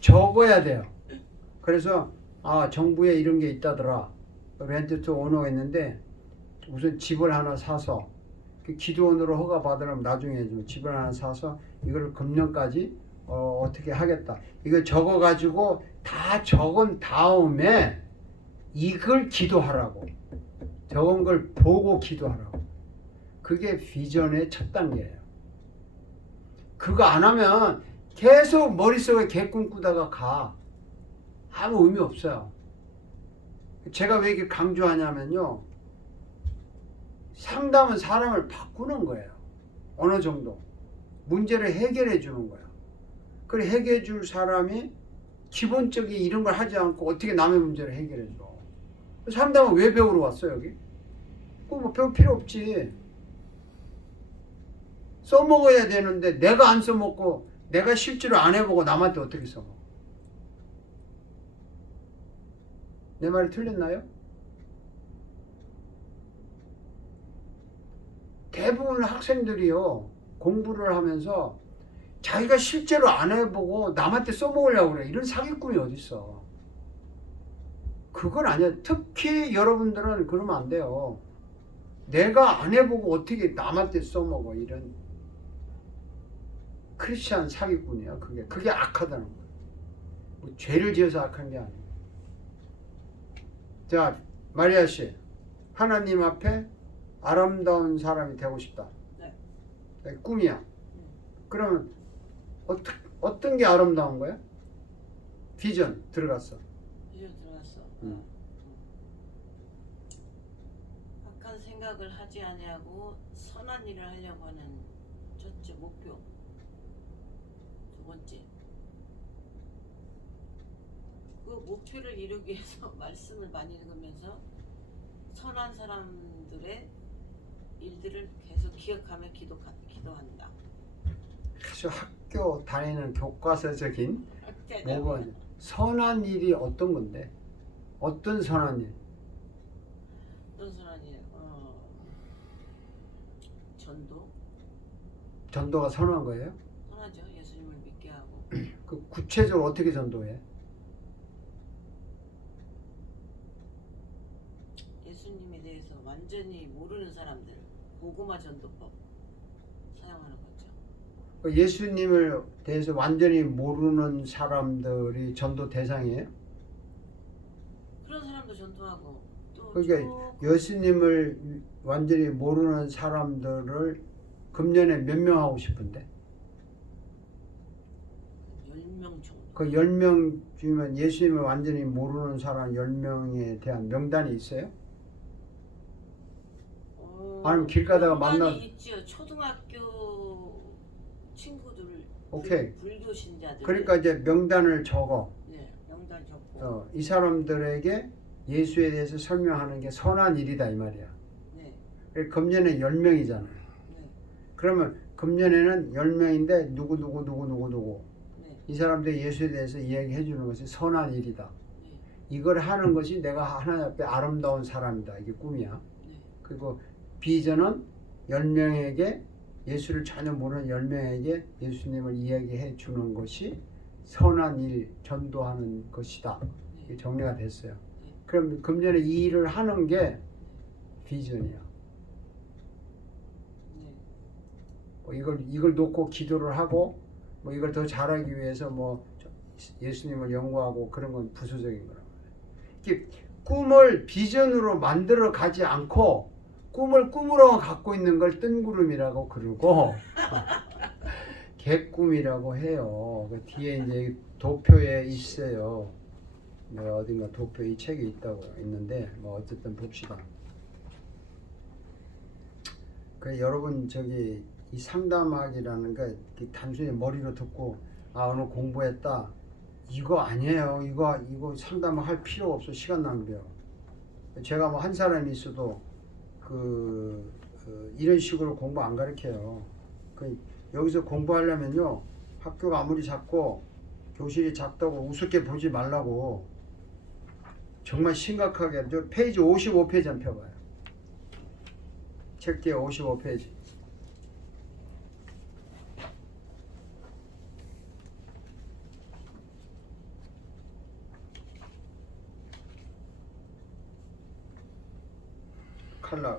적어야 돼요. 그래서 정부에 이런 게 있다더라. 렌트 투 오너가 있는데 우선 집을 하나 사서 기도원으로 허가 받으려면 나중에 좀 집을 하나 사서 이걸 금년까지 어떻게 하겠다. 이거 적어가지고 다 적은 다음에 이걸 기도하라고. 적은 걸 보고 기도하라고. 그게 비전의 첫 단계예요. 그거 안 하면 계속 머릿속에 개꿈 꾸다가 가. 아무 의미 없어요. 제가 왜 이렇게 강조하냐면요. 상담은 사람을 바꾸는 거예요. 어느 정도. 문제를 해결해 주는 거예요. 그래 해결해 줄 사람이 기본적인 이런 걸 하지 않고 어떻게 남의 문제를 해결해 줘. 상담은 왜 배우러 왔어 여기? 뭐 배울 필요 없지. 써먹어야 되는데 내가 안 써먹고 내가 실제로 안 해보고 남한테 어떻게 써먹어? 내 말이 틀렸나요? 대부분 학생들이요 공부를 하면서 자기가 실제로 안 해보고 남한테 써먹으려고 그래. 이런 사기꾼이 어딨어. 그건 아니야. 특히 여러분들은 그러면 안 돼요. 내가 안 해보고 어떻게 남한테 써먹어. 이런 크리스찬 사기꾼이야. 그게 악하다는 거야. 뭐 죄를 지어서 악한 게 아니야. 자, 마리아 씨, 하나님 앞에 아름다운 사람이 되고 싶다. 네. 꿈이야. 그러면 어떤 게 아름다운 거야? 비전 들어갔어. 비전 들어갔어. 악한 생각을 하지 아니하고 선한 일을 하려고 하는 첫째 목표. 두 번째. 그 목표를 이루기 위해서 말씀을 많이 읽으면서 선한 사람들의 일들을 계속 기억하며 기도한다. 아주 학교 다니는 교과서적인 뭐가 선한 일이 어떤 건데? 어떤 선한 일? 어떤 선한이 전도 전도가 선한 거예요? 선하죠. 예수님을 믿게 하고 그 구체적으로 어떻게 전도해? 예수님에 대해서 완전히 모르는 사람들 고구마 전도법 사용하는 거죠. 그 예수님을 대해서 완전히 모르는 사람들이 전도 대상이에요? 그런 사람도 전도하고 또 그러니까 예수님을 완전히 모르는 사람들을 금년에 몇 명 하고 싶은데? 10명 정도. 그 10명 중이면 예수님을 완전히 모르는 사람 10명에 대한 명단이 있어요? 아니면 길 가다가 만나- 있죠. 초등학교 친구들 오케이. 불교 신자들. 그러니까 이제 명단을 적어. 네, 명단 적고. 이 사람들에게 예수에 대해서 설명하는 게 선한 일이다 이 말이야. 네, 그러니까 금년에 10명이잖아요. 네, 그러면 금년에는 10명인데 누구 네, 이 사람들이 예수에 대해서 이야기해 주는 것이 선한 일이다. 네, 이걸 하는 것이 내가 하나님 앞에 아름다운 사람이다. 이게 꿈이야. 네. 그리고 비전은 10명에게 예수를 전혀 모르는 10명에게 예수님을 이야기해 주는 것이 선한 일, 전도하는 것이다. 이게 정리가 됐어요. 그럼 금년에 이 일을 하는 게 비전이야. 네. 뭐 이걸 놓고 기도를 하고 뭐 이걸 더 잘하기 위해서 뭐 예수님을 연구하고 그런 건 부수적인 거라고. 이렇게 꿈을 비전으로 만들어 가지 않고 꿈을 꿈으로 갖고 있는 걸 뜬구름이라고 그러고 개꿈이라고 해요. 그 뒤에 이제 도표에 있어요. 내가 어딘가 도표 이 책이 있다고 있는데 뭐 어쨌든 봅시다. 그 여러분 저기 이 상담학이라는 게 단순히 머리로 듣고 아 오늘 공부했다 이거 아니에요. 이거 상담할 필요가 없어. 시간 낭비요. 제가 뭐 한 사람이 있어도 이런 식으로 공부 안 가르쳐요. 여기서 공부하려면요 학교가 아무리 작고 교실이 작다고 우습게 보지 말라고 정말 심각하게 저 페이지 55페이지 한번 펴봐요. 책 뒤에 55페이지.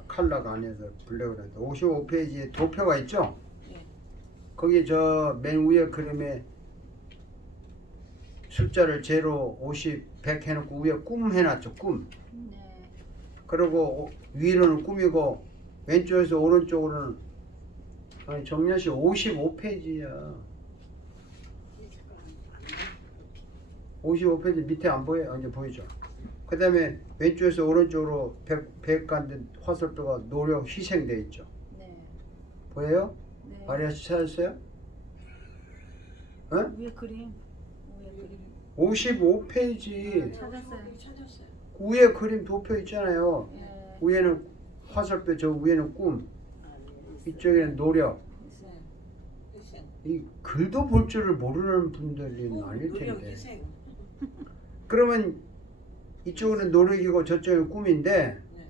칼라가 아니어서 블랙으로 했는데 55페이지에 도표가 있죠? 네. 거기 저 맨 위에 그림에 숫자를 0, 50, 100 해놓고 위에 꿈 해놨죠. 꿈. 네. 그리고 위로는 꿈이고 왼쪽에서 오른쪽으로는 아니 정렬씨 55페이지야. 55페이지 밑에 안 보여요? 이제 보이죠? 그 다음에 왼쪽에서 오른쪽으로 백간데 화살표가 노력 희생돼 있죠. 네. 보여요? 네. 마리아씨 찾았어요? 어? 위에 그림. 55페이지 찾았어요. 찾았어요. 위에 그림 도표 있잖아요. 네. 위에는 화살표, 저 위에는 꿈, 이쪽에는 노력. 네. 희생. 이 글도 볼 줄을 모르는 분들이 아닐 노력 텐데. 희생. 그러면 이쪽은 노력이고 저쪽은 꿈인데 네.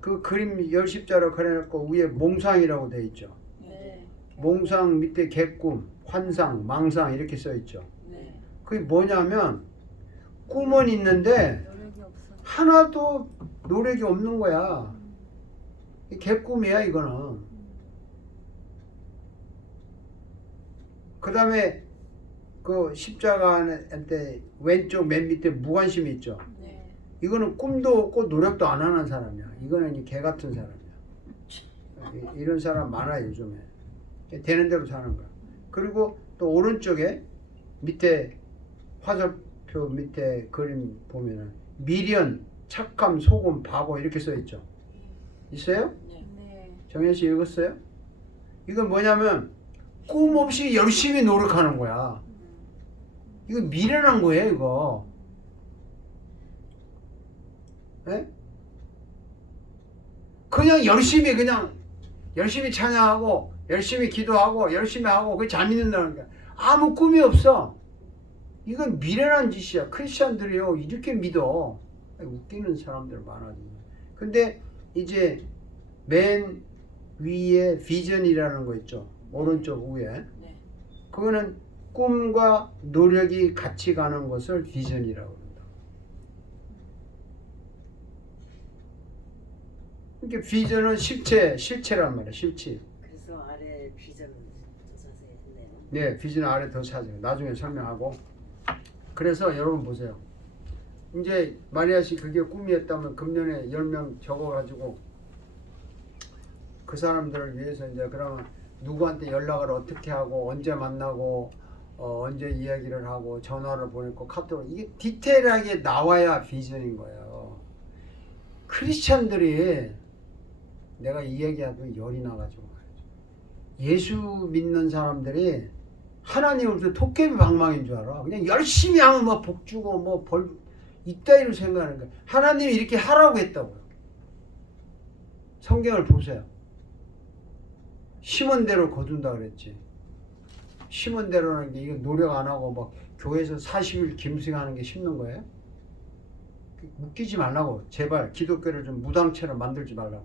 그 그림 열십자로 그려놓고 위에 몽상이라고 돼 있죠. 네. 몽상 밑에 개꿈, 환상, 망상 이렇게 써 있죠. 네. 그게 뭐냐면 꿈은 있는데 노력이 없어. 하나도 노력이 없는 거야. 이 개꿈이야 이거는. 그 다음에 그 십자가한테 왼쪽 맨 밑에 무관심이 있죠. 네. 이거는 꿈도 없고 노력도 안 하는 사람이야. 이거는 이 개 같은 사람이야. 이런 사람 많아요 요즘에. 되는 대로 사는 거야. 그리고 또 오른쪽에 밑에 화살표 밑에 그림 보면은 미련, 착함, 속음, 바보 이렇게 써 있죠. 있어요? 네. 네. 정현 씨 읽었어요? 이건 뭐냐면 꿈 없이 열심히 노력하는 거야. 이거 미련한 거예요, 이거. 예? 그냥 열심히 찬양하고 열심히 기도하고 열심히 하고 그 잘 믿는다는 게 아무 꿈이 없어. 이건 미련한 짓이야. 크리스천들이요 이렇게 믿어. 웃기는 사람들 많아지네. 근데 이제 맨 위에 비전이라는 거 있죠. 오른쪽 위에. 네. 그거는 꿈과 노력이 같이 가는 것을 비전이라고 합니다. 그러니까 비전은 실체란 말이에요. 실체. 그래서 아래 비전을 더 자세히 했네요. 네, 비전 아래 더 찾아요. 나중에 설명하고. 그래서 여러분 보세요. 이제 마리아 씨 그게 꿈이었다면 금년에 10명 적어가지고 그 사람들을 위해서 이제 그러면 누구한테 연락을 어떻게 하고 언제 만나고 언제 이야기를 하고 전화를 보냈고 카톡을 이게 디테일하게 나와야 비전인 거예요. 크리스찬들이 내가 이 얘기하도 열이 나가지고 말이죠. 예수 믿는 사람들이 하나님을 그 도깨비 방망인 줄 알아. 그냥 열심히 하면 뭐 복 주고 뭐 벌 이따위로 생각하는 거야. 하나님이 이렇게 하라고 했다고요. 성경을 보세요. 심은 대로 거둔다 그랬지. 심은 대로는 게 이거 노력 안 하고 막 교회에서 40일 김수하는 게 심는 거예요? 웃기지 말라고. 제발 기독교를 좀 무당처럼 만들지 말라고.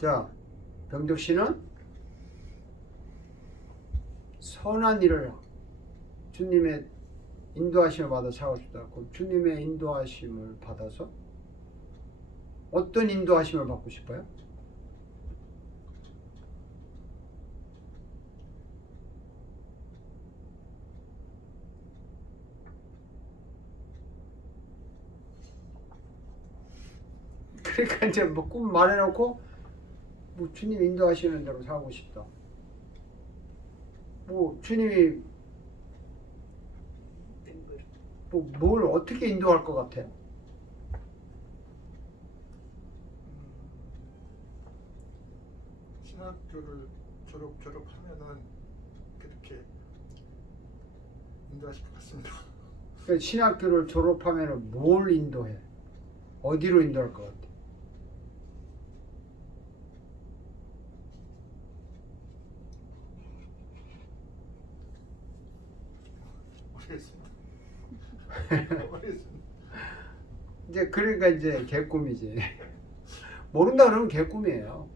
자, 병덕 씨는 선한 일을 주님의 인도하심을 받아 사고 싶다. 그럼 주님의 인도하심을 받아서 어떤 인도하심을 받고 싶어요? 그러니까 이제 뭐 꿈 말해놓고 뭐 주님 인도하시는 대로 살고 싶다. 뭐 주님이 뭐 뭘 어떻게 인도할 것 같아요? 신학교를 졸업하면은 그렇게 인도하실 것 같습니다. 그러니까 신학교를 졸업하면 뭘 인도해? 어디로 인도할 것 같아? 모르겠습니다. 이제 그러니까 이제 개꿈이지. 모른다 그러면 개꿈이에요.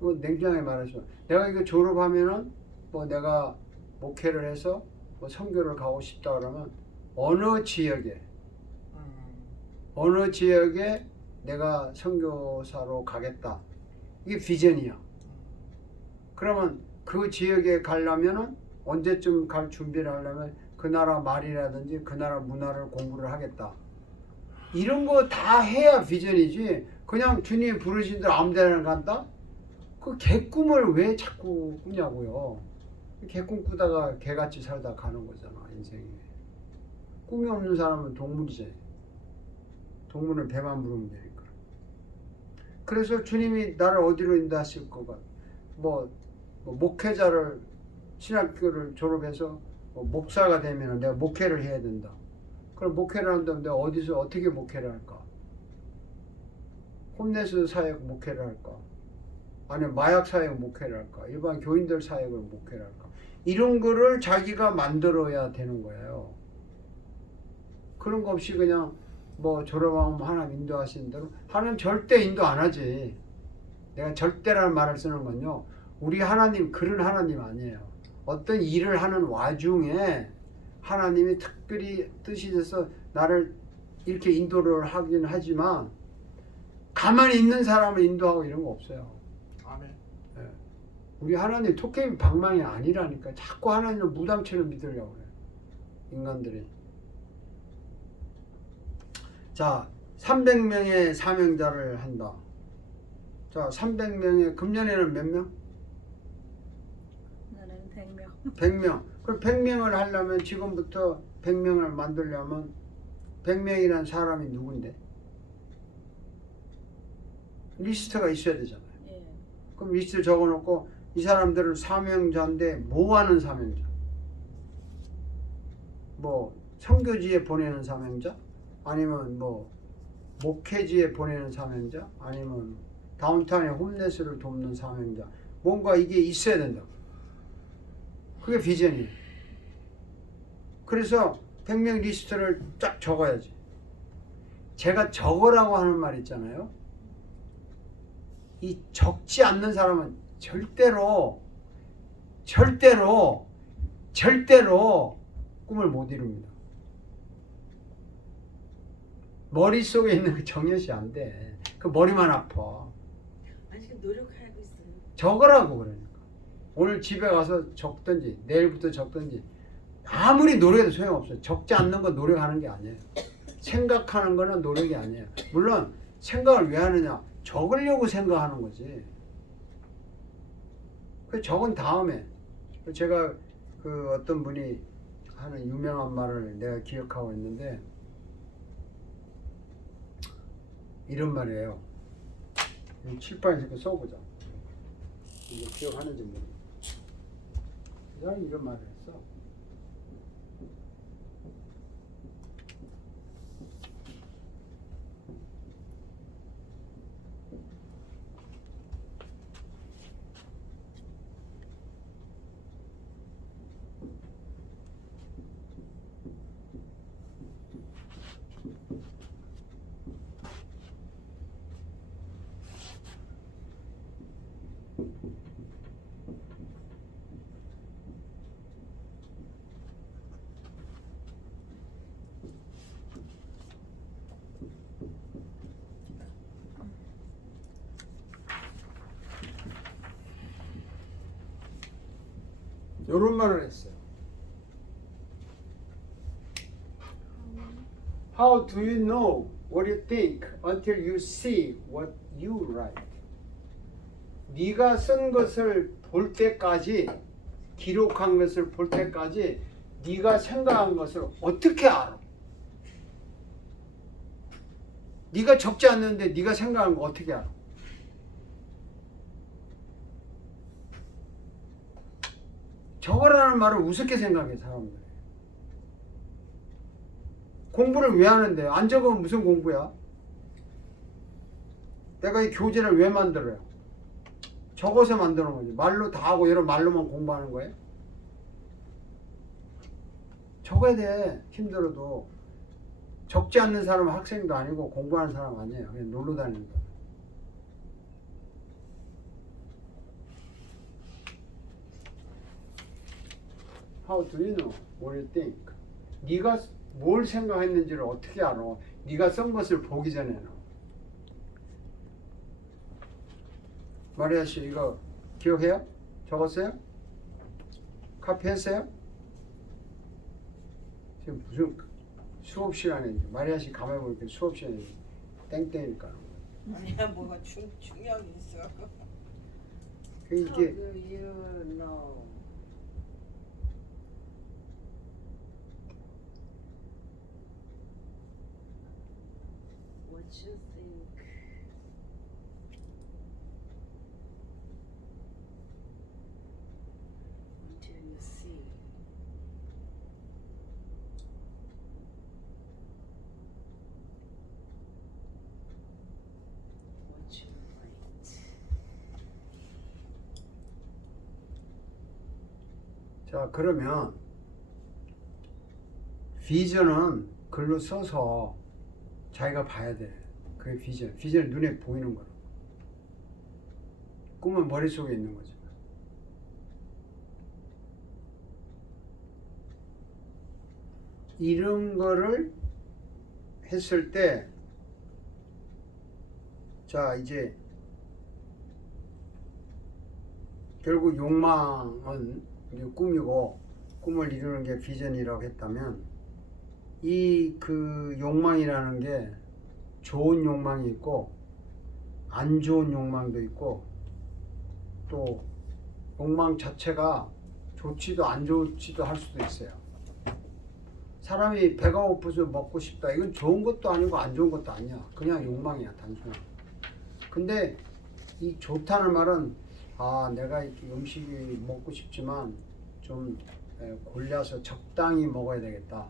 뭐 냉정하게 말하시면 내가 이거 졸업하면은 뭐 내가 목회를 해서 뭐 선교를 가고 싶다 그러면 어느 지역에 내가 선교사로 가겠다. 이게 비전이야. 그러면 그 지역에 가려면은 언제쯤 갈 준비를 하려면 그 나라 말이라든지 그 나라 문화를 공부를 하겠다. 이런 거 다 해야 비전이지. 그냥 주님이 부르신 대로 아무 데나 간다? 그 개꿈을 왜 자꾸 꾸냐고요. 개꿈 꾸다가 개같이 살다 가는 거잖아, 인생이. 꿈이 없는 사람은 동물이지. 동물은 배만 부르면 되니까. 그래서 주님이 나를 어디로 인도하실 거가 뭐 목회자를 신학교를 졸업해서 목사가 되면 내가 목회를 해야 된다. 그럼 목회를 한다면 내가 어디서 어떻게 목회를 할까? 홈레스 사역 목회를 할까? 아니면 마약 사역 목회를 할까? 일반 교인들 사역을 목회를 할까? 이런 거를 자기가 만들어야 되는 거예요. 그런 거 없이 그냥 뭐 졸업하면 하나님 인도하시는 대로 하나님 절대 인도 안 하지. 내가 절대라는 말을 쓰는 건요. 우리 하나님 그런 하나님 아니에요. 어떤 일을 하는 와중에 하나님이 특별히 뜻이 돼서 나를 이렇게 인도를 하긴 하지만 가만히 있는 사람을 인도하고 이런 거 없어요. 아멘. 예. 우리 하나님 토끼 방망이 아니라니까. 자꾸 하나님을 무당처럼 믿으려고 그래. 인간들이. 자, 300명의 사명자를 한다. 자, 300명의 금년에는 몇 명? 나는 100명. 100명. 그럼 100명을 하려면 지금부터 100명을 만들려면 100명이라는 사람이 누군데? 리스트가 있어야 되잖아요. 예. 그럼 리스트 적어놓고 이 사람들은 사명자인데 뭐 하는 사명자? 뭐 선교지에 보내는 사명자? 아니면 뭐 목회지에 보내는 사명자? 아니면 다운타운의 홈레스를 돕는 사명자? 뭔가 이게 있어야 된다. 그게 비전이에요. 그래서 100명 리스트를 쫙 적어야지. 제가 적으라고 하는 말 있잖아요. 이 적지 않는 사람은 절대로 꿈을 못 이룹니다. 머릿속에 있는 그 정렬이 안 돼. 그 머리만 아파. 아니 지금 노력하고 있어요. 적으라고 그러니까. 오늘 집에 가서 적든지 내일부터 적든지 아무리 노력해도 소용없어요. 적지 않는 건 노력하는 게 아니에요. 생각하는 거는 노력이 아니에요. 물론 생각을 왜 하느냐? 적으려고 생각하는 거지. 그 적은 다음에 제가 그 어떤 분이 하는 유명한 말을 내가 기억하고 있는데 이런 말이에요. 칠판에서 써보자. 이게 기억하는지 모르겠어. 그 사람이 이런 말을 했어. 요런 말을 했어요. How do you know what you think until you see what you write? 네가 쓴 것을 볼 때까지, 기록한 것을 볼 때까지 네가 생각한 것을 어떻게 알아? 네가 적지 않는데 네가 생각한 거 어떻게 알아? 적으라는 말을 우습게 생각해 사람들이. 공부를 왜 하는데? 안 적으면 무슨 공부야? 내가 이 교재를 왜 만들어요? 적어서 만드는 거지. 말로 다 하고 이런 말로만 공부하는 거예요? 적어야 돼. 힘들어도. 적지 않는 사람은 학생도 아니고 공부하는 사람 아니에요. 그냥 놀러 다니는 거야. How do you know what you think? 네가 뭘 생각했는지를 어떻게 알아? 네가 쓴 것을 보기 전에는. 마리아 씨 이거 기억해요? 적었어요? 카피했어요? 지금 무슨 수업 시간에 마리아 씨 가만히 보니까 수업 시간에 땡땡이니까. 아니야 뭐가 중요한 게 있어. 그 How 이게 do you know? What you think? Until you see. What you write. 자 그러면 비전은 글로 써서 자기가 봐야 돼. 그게 비전. 비전은 눈에 보이는 거라. 꿈은 머릿속에 있는 거지. 이런 거를 했을 때, 자, 이제, 결국 욕망은 이제 꿈이고, 꿈을 이루는 게 비전이라고 했다면, 그 욕망이라는 게 좋은 욕망이 있고, 안 좋은 욕망도 있고, 또 욕망 자체가 좋지도 안 좋지도 할 수도 있어요. 사람이 배가 고프서 먹고 싶다. 이건 좋은 것도 아니고 안 좋은 것도 아니야. 그냥 욕망이야, 단순히. 근데 이 좋다는 말은 내가 이렇게 음식이 먹고 싶지만 좀 골라서 적당히 먹어야 되겠다.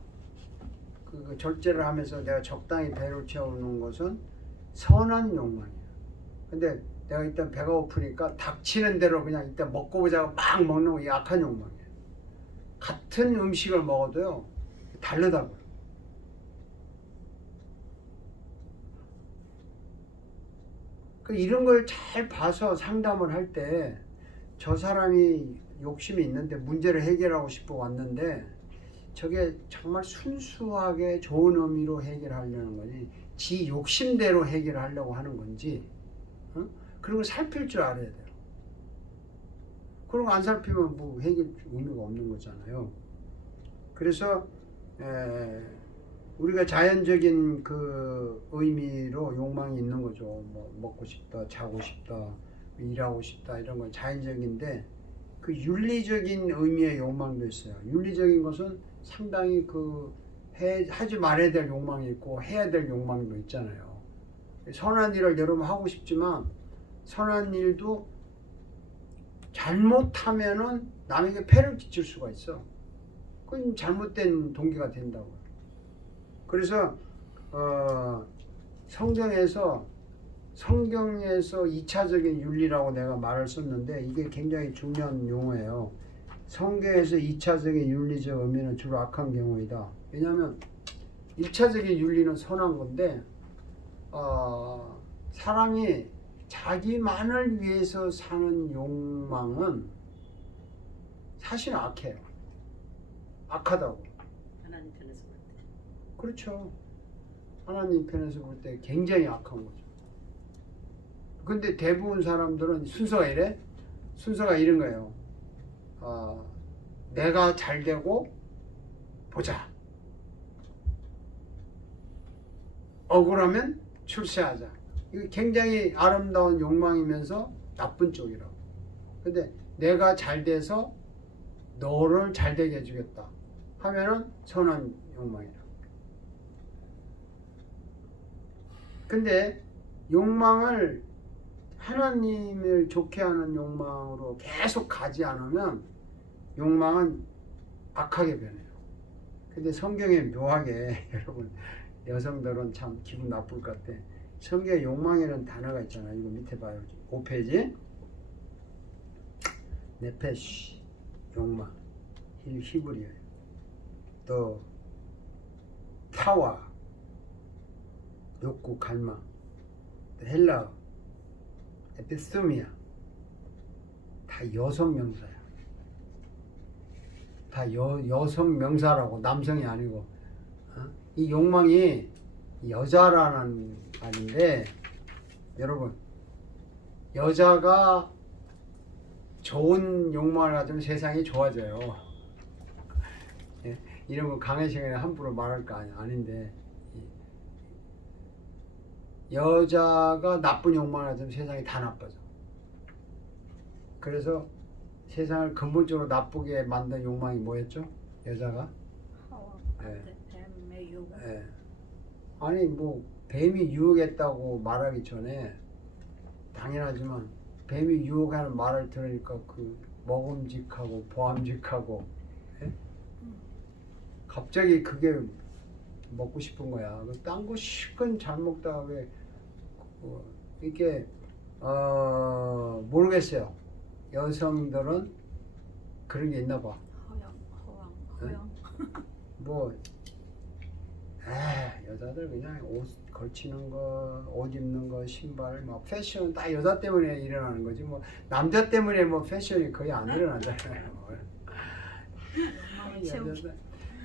그 절제를 하면서 내가 적당히 배를 채우는 것은 선한 욕망이야. 근데 내가 일단 배가 고프니까 닥치는 대로 그냥 일단 먹고 보자고 막 먹는 거 약한 욕망이야. 같은 음식을 먹어도요. 다르다고요. 이런 걸 잘 봐서 상담을 할 때 저 사람이 욕심이 있는데 문제를 해결하고 싶어 왔는데 저게 정말 순수하게 좋은 의미로 해결하려는 거지 지 욕심대로 해결하려고 하는 건지 그런 걸 살필 줄 알아야 돼요. 그런 거 안 살피면 뭐 해결 의미가 없는 거잖아요. 그래서 우리가 자연적인 그 의미로 욕망이 있는 거죠. 뭐 먹고 싶다, 자고 싶다, 일하고 싶다 이런 건 자연적인데 그 윤리적인 의미의 욕망도 있어요. 윤리적인 것은 상당히 그 하지 말아야 될 욕망이 있고 해야 될 욕망도 있잖아요. 선한 일을 여러분 하고 싶지만 선한 일도 잘못하면은 남에게 폐를 끼칠 수가 있어. 그건 잘못된 동기가 된다고요. 그래서 성경에서 2차적인 윤리라고 내가 말을 썼는데 이게 굉장히 중요한 용어예요. 성경에서 2차적인 윤리적 의미는 주로 악한 경우이다. 왜냐하면 1차적인 윤리는 선한 건데 사람이 자기만을 위해서 사는 욕망은 사실은 악해요. 악하다고. 하나님 편에서 볼 때. 그렇죠. 하나님 편에서 볼 때 굉장히 악한 거죠. 근데 대부분 사람들은 순서가 이래? 순서가 이런 거예요. 내가 잘 되고 보자. 억울하면 출세하자. 이거 굉장히 아름다운 욕망이면서 나쁜 쪽이라고. 근데 내가 잘 돼서 너를 잘 되게 해주겠다 하면은 선한 욕망이라고. 근데 욕망을 하나님을 좋게 하는 욕망으로 계속 가지 않으면 욕망은 악하게 변해요. 근데 성경에 묘하게 여러분 여성들은 참 기분 나쁠 것 같아. 성경에 욕망이라는 단어가 있잖아요. 이거 밑에 봐요. 5페이지. 네페시 욕망 히브리어예요. 또 타와 욕구 갈망. 또 헬라어 에피스미아 다 여성 명사야. 다 여성 명사라고 남성이 아니고 이 욕망이 여자라는 말인데 여러분 여자가 좋은 욕망을 가지면 세상이 좋아져요. 이런 거 강의 시간에 함부로 말할 거 아닌데 여자가 나쁜 욕망을 가지면 세상이 다 나빠져. 그래서 세상을 근본적으로 나쁘게 만든 욕망이 뭐였죠? 여자가? 하와 예. 뱀의 유혹. 예. 아니 뭐 뱀이 유혹했다고 말하기 전에 당연하지만 뱀이 유혹하는 말을 들으니까 그 먹음직하고 보암직하고 갑자기 그게 먹고 싶은 거야. 딴 거 실컷 잘 먹다가 왜 이게 모르겠어요. 여성들은 그런 게 있나 봐. 허영. 뭐 여자들 그냥 옷 걸치는 거, 옷 입는 거, 신발, 뭐 패션 다 여자 때문에 일어나는 거지. 뭐 남자 때문에 뭐 패션이 거의 안 일어나잖아요.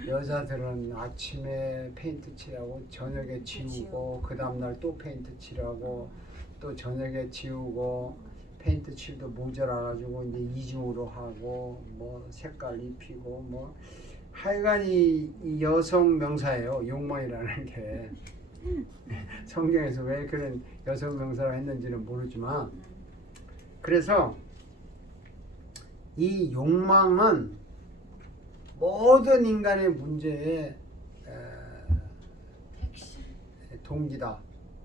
여자들은 아침에 페인트 칠하고 저녁에 지우고 그 다음날 또 페인트 칠하고 또 저녁에 지우고 페인트 칠도 모자라가지고 이제 이중으로 하고 뭐 색깔 입히고 뭐 하여간 이 여성 명사예요. 욕망이라는 게 성경에서 왜 그런 여성 명사를 했는지는 모르지만 그래서 이 욕망은 모든 인간의 문제의 동기다,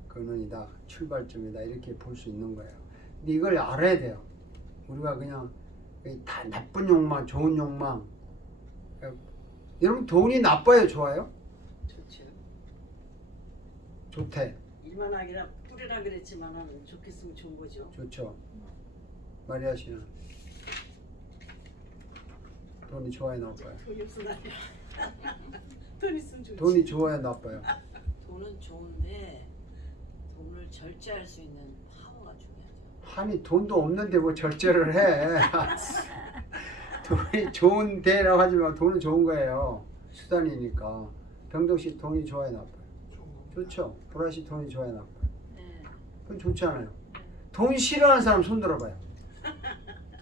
근원이다, 출발점이다 이렇게 볼 수 있는 거예요. 근데 이걸 알아야 돼요. 우리가 그냥 다 나쁜 욕망, 좋은 욕망. 여러분 돈이 나빠요, 좋아요? 좋죠. 좋대. 일만 하기라 뿌리라 그랬지만은 좋겠으면 좋은 거죠. 좋죠. 마리아 씨는 돈이 좋아요, 나빠요? 돈이 없어 나요. 돈 있으면 좋지. 돈이 좋아야 나빠요? 돈은 좋은데 돈을 절제할 수 있는 파워가 중요하죠. 아니 돈도 없는데 뭐 절제를 해. 돈이 좋은데라고 하지 말고 돈은 좋은 거예요. 수단이니까. 병덕 씨 돈이 좋아야 나빠요? 좋죠. 보라 씨 돈이 좋아야 나빠요? 네. 그건 좋잖아요. 돈 싫어하는 사람 손 들어봐요.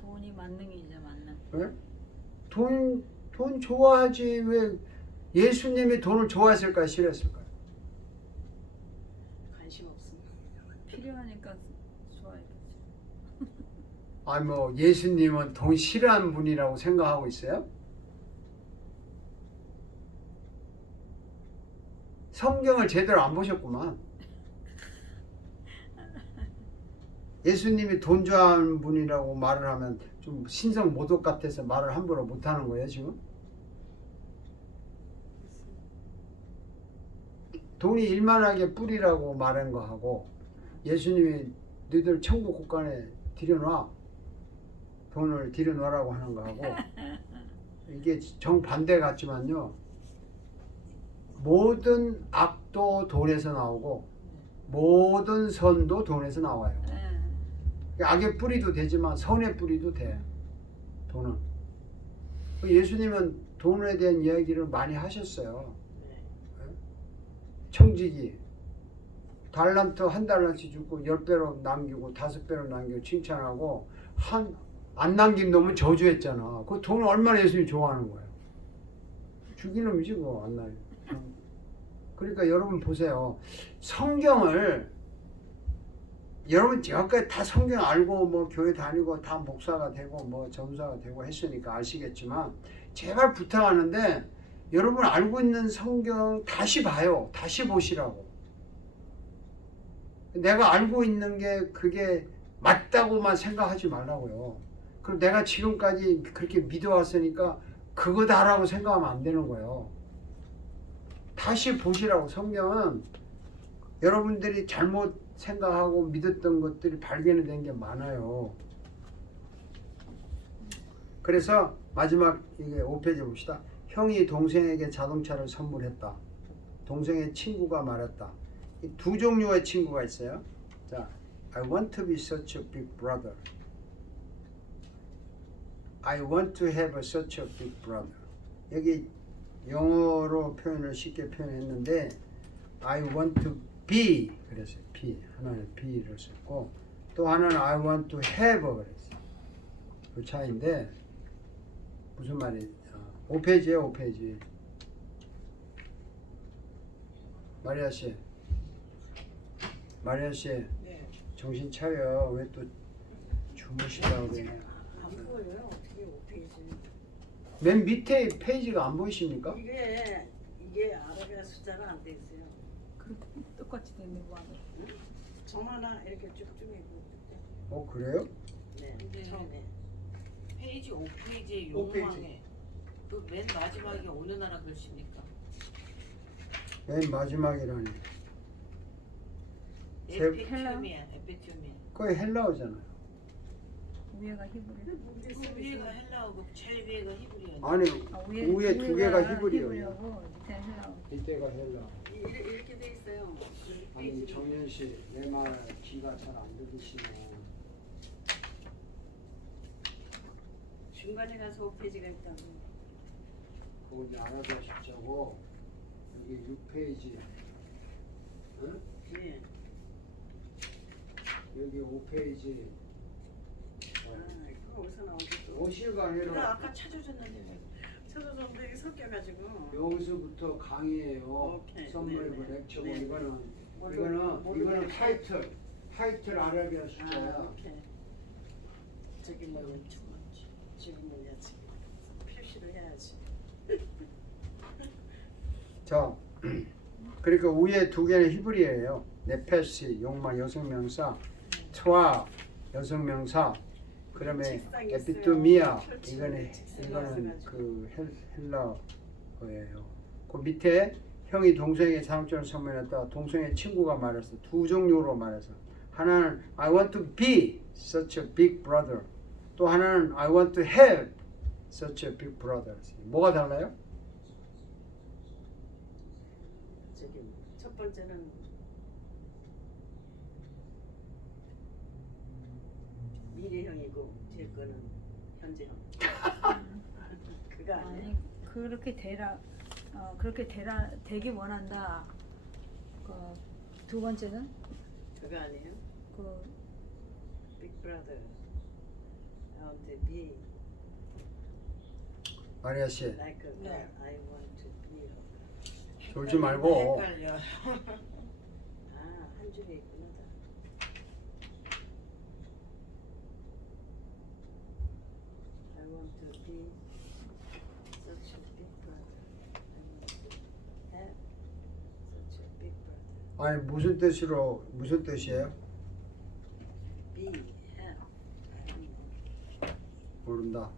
돈이 만능이죠, 만능. 왜? 돈 좋아하지. 왜 예수님이 돈을 좋아했을까요? 싫어했을까요? 관심 없습니다. 필요하니까 좋아했겠죠. 아니 뭐 예수님은 돈 싫어하는 분이라고 생각하고 있어요? 성경을 제대로 안 보셨구만. 예수님이 돈 좋아하는 분이라고 말을 하면 좀 신성 모독 같아서 말을 함부로 못 하는 거예요, 지금? 돈이 일만하게 뿌리라고 말한 거 하고 예수님이 너희들 천국 곳간에 들여놔. 돈을 들여놓으라고 하는 거 하고 이게 정반대 같지만요. 모든 악도 돈에서 나오고 모든 선도 돈에서 나와요. 네. 악의 뿌리도 되지만 선의 뿌리도 돼. 돈은. 예수님은 돈에 대한 이야기를 많이 하셨어요. 청지기 달란트 한 달란트 주고 10배로 남기고 5배로 남기고 칭찬하고 안 남긴 놈은 저주했잖아. 그 돈을 얼마나 예수님이 좋아하는 거예요. 죽인 놈이지 그거 안 나요. 그러니까 여러분 보세요. 성경을 여러분 지금까지 다 성경 알고 뭐 교회 다니고 다 목사가 되고 뭐 전사가 되고 했으니까 아시겠지만 제발 부탁하는데 여러분 알고 있는 성경 다시 봐요. 다시 보시라고. 내가 알고 있는 게 그게 맞다고만 생각하지 말라고요. 그럼 내가 지금까지 그렇게 믿어왔으니까 그거다라고 생각하면 안 되는 거예요. 다시 보시라고. 성경은 여러분들이 잘못 생각하고 믿었던 것들이 발견이 된 게 많아요. 그래서 마지막 이게 5페이지 봅시다. 형이 동생에게 자동차를 선물했다. 동생의 친구가 말했다. 이 두 종류의 친구가 있어요. 자, I want to be such a big brother. I want to have such a big brother. 여기 영어로 표현을 쉽게 표현했는데 I want to be 그랬어요. be 하나는 be를 썼고 또 하나는 I want to have 그랬어요. 그 차이인데 무슨 말이 5페이지에요. 5페이지. 마리아 씨. 마리아 씨. 네. 정신 차려. 왜 또 주무시라고 그래. 안 보여요. 어떻게 5페이지. 맨 밑에 페이지가 안 보이십니까? 이게 아랍어 숫자가 안 돼 있어요. 그렇게 똑같이 되는 거 아니에요? 점 하나 이렇게 쭉쭉 있고. 그래요? 네. 근데 처음에. 페이지 5페이지의 5페이지. 욕망에 그 맨 마지막에 어느 나라 글씨입니까? 맨 마지막이라니. 에피튜미아. 그게 헬라어잖아요. 위에가 히브리. 그 위에가 헬라어고 제일 위에가 히브리어인데. 아니 위에 두 개가 히브리어요. 히브리어고 밑에 헬라어. 이때가 헬라. 이렇게 돼 있어요. 아니 정연 씨, 내 말 귀가 잘 안 들리시네. 중간에 가서 5페이지가 있다고. 거기 알아서 싶자고 여기 6페이지. 응? 네. 여기 5페이지. 이거 어디서 나오지 또? 오실가 내가 아니라 아까 찾아줬는데 왜? 찾아줬는데 이게 섞여가지고. 여기서부터 강의예요. 오케이. 선물고 네네. 렉처고 네. 이거는 타이틀 아라비아 숫자야. 오케이. 저기 뭐 지금 뭐냐 지금 표시를 해야지. 자, 그러니까 위에 두 개는 히브리어예요. 네페시 욕망 여성명사, 트와 여성명사, 그다음에 책상이 있어요. 에피토미아 펼치는 이거는 책상이 그 헬라어예요. 그 밑에 형이 동생에게 자동차를 선물했다. 동생의 친구가 말했어. 두 종류로 말해서 하나는 I want to be such a big brother. 또 하나는 I want to have such a big brother. 뭐가 달라요? 저기 첫 번째는 미래형이고 뒤에 거는 현재형. 그거 아니야? 아니 그렇게 그렇게 되기 원한다. 두 번째는 그거 아니에요? 그 Big Brother. I want to be 마리아 씨 like a girl. 네. I want to be a girl. 졸지 말고 헷갈려. 아, 한 줄에 있구나. 다. I want to be such a big brother. I want to have such a big brother. 아니 무슨 뜻이에요? Be, have. I don't know. 모른다.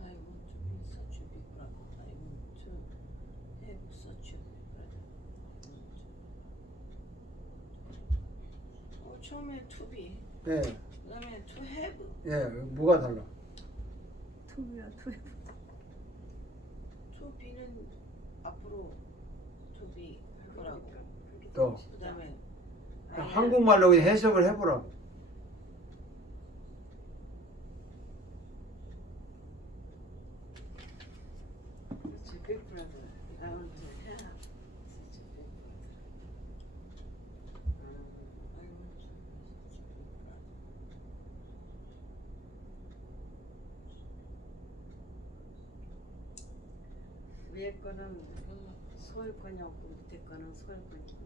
I want to be such a big brother. I want to have such a big brother. 처음에 to be, 예, 그다음에 to have. 예, 뭐가 달라? 투야 투. to be는 앞으로 to be 할 거라고. 또 그다음에 한국말로 그냥 해석을 해보라고. Such a big brother. I want to have such a big brother. I want to have such a big brother. 위에 거는 소유권이었고 밑에 거는 소유권이 없고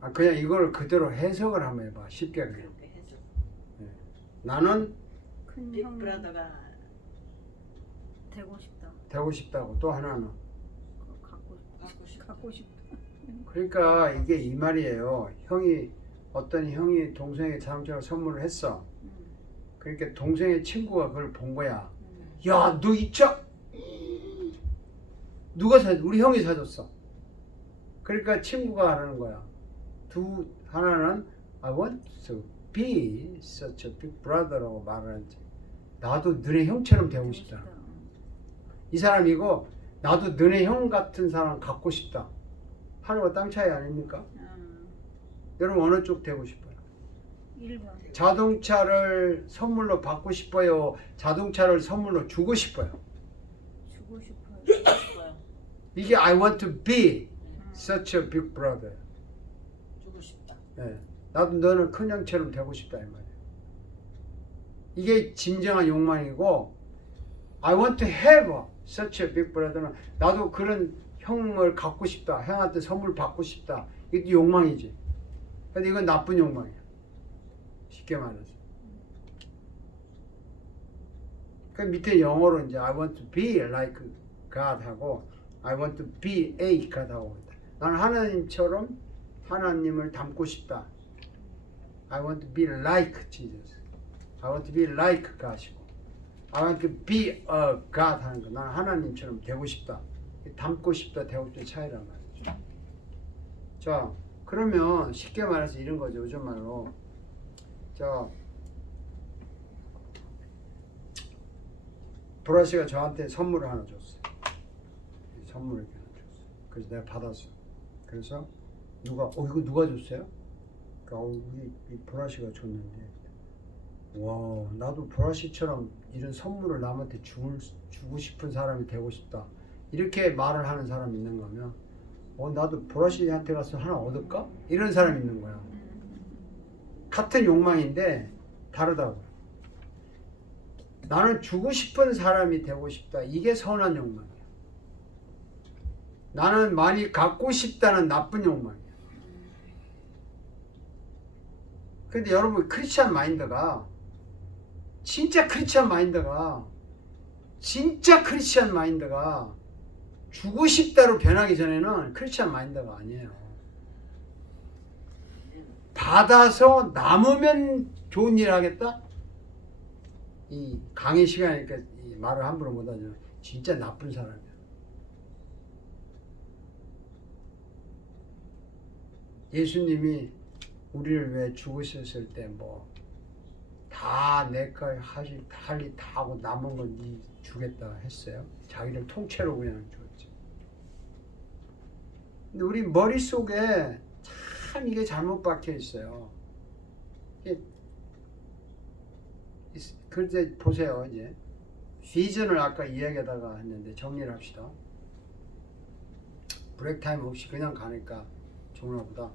아 그냥 이걸 그대로 해석을 한번 해봐. 쉽게 그냥. 그렇게 해서 나는 큰 빅 형이 브라더가 되고 싶다. 되고 싶다고. 또 하나는 갖고 싶다. 갖고 싶다. 그러니까 이게 이 말이에요. 어떤 형이 동생에게 자동차를 선물을 했어. 그러니까 동생의 친구가 그걸 본 거야. 야, 너 이 차 누가 우리 형이 사줬어. 그러니까 친구가 하는 거야. 하나는 I want to be such a big brother라고 말을 하지. 나도 너네 형처럼 되고 싶다. 이 사람이고 나도 너네 형 같은 사람 갖고 싶다. 하늘과 땅 차이 아닙니까? 여러분 어느 쪽 되고 싶어요? 1번. 자동차를 선물로 받고 싶어요? 자동차를 선물로 주고 싶어요? 주고 싶어요. 싶어요. 이게 I want to be such a big brother. 주고 싶다. 예. 나도 너는 큰 형처럼 되고 싶다 이 말이에요. 이게 진정한 욕망이고 I want to have such a big brother는 나도 그런 형을 갖고 싶다. 형한테 선물 받고 싶다. 이게 욕망이지. 근데 이건 나쁜 욕망이야. 쉽게 말해서. 그 밑에 영어로 이제 I want to be like God 하고 I want to be a God 하고 있다. 나는 하나님처럼 하나님을 닮고 싶다. I want to be like Jesus. I want to be like God이고 I want to be a God 하는 거. 나는 하나님처럼 되고 싶다. 닮고 싶다, 되고 싶다 차이란 말이죠. 자, 그러면 쉽게 말해서 이런 거죠. 요즘 말로. 자, 보라 씨가 저한테 선물을 하나 줬어요. 선물을 이렇게 하나 줬어요. 그래서 내가 받았어. 그래서 이거 누가 줬어요? 그러니까 우리 보라 씨가 줬는데, 와, 나도 보라 씨처럼 이런 선물을 남한테 주고 싶은 사람이 되고 싶다. 이렇게 말을 하는 사람이 있는 거면, 나도 보라 씨한테 가서 하나 얻을까? 이런 사람이 있는 거야. 같은 욕망인데 다르다고. 나는 주고 싶은 사람이 되고 싶다. 이게 선한 욕망이야. 나는 많이 갖고 싶다는 나쁜 욕망이야. 근데 여러분 크리스찬 마인드가 진짜 크리스찬 마인드가 주고 싶다로 변하기 전에는 크리스찬 마인드가 아니에요. 받아서 남으면 좋은 일 하겠다? 이 강의 시간이니까 이 말을 함부로 못하죠. 진짜 나쁜 사람이야. 예수님이 우리를 왜 죽으셨을 때 뭐 다 내가 할 일 다 하고 남은 건 네 주겠다 했어요. 자기를 통째로 그냥 줬지. 근데 우리 머릿속에 참 이게 잘못 박혀 있어요. 그런데 보세요. 이제 비전을 아까 이야기하다가 했는데 정리를 합시다. 브레이크 타임 없이 그냥 가니까 종로보다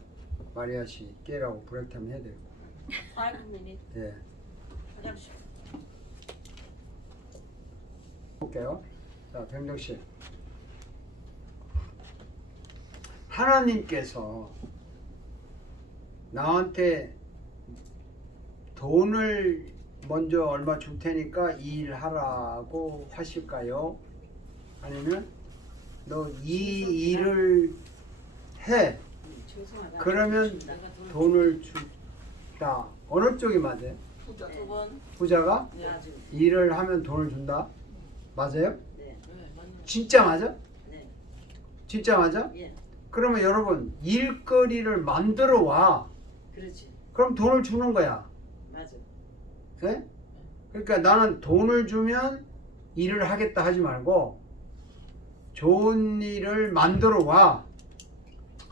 마리아 씨 깨라고 브레이크 타임 해야 되고. 5 minutes. 예. 화장실. 볼게요. 자, 병정 씨. 하나님께서 나한테 돈을 먼저 얼마 줄 테니까 이 일 하라고 하실까요? 아니면 너 이 일을 해. 죄송하다. 그러면 준다. 돈을 준다. 어느 쪽이 맞아요? 후자. 네. 2번. 부자가 네. 아주 일을 하면 돈을 준다. 맞아요? 네. 네, 맞네. 진짜 맞아? 네. 진짜 맞아? 예. 그러면 여러분 일거리를 만들어 와. 그렇지. 그럼 돈을 주는 거야. 맞아. 예? 그러니까 나는 돈을 주면 일을 하겠다 하지 말고 좋은 일을 만들어 와.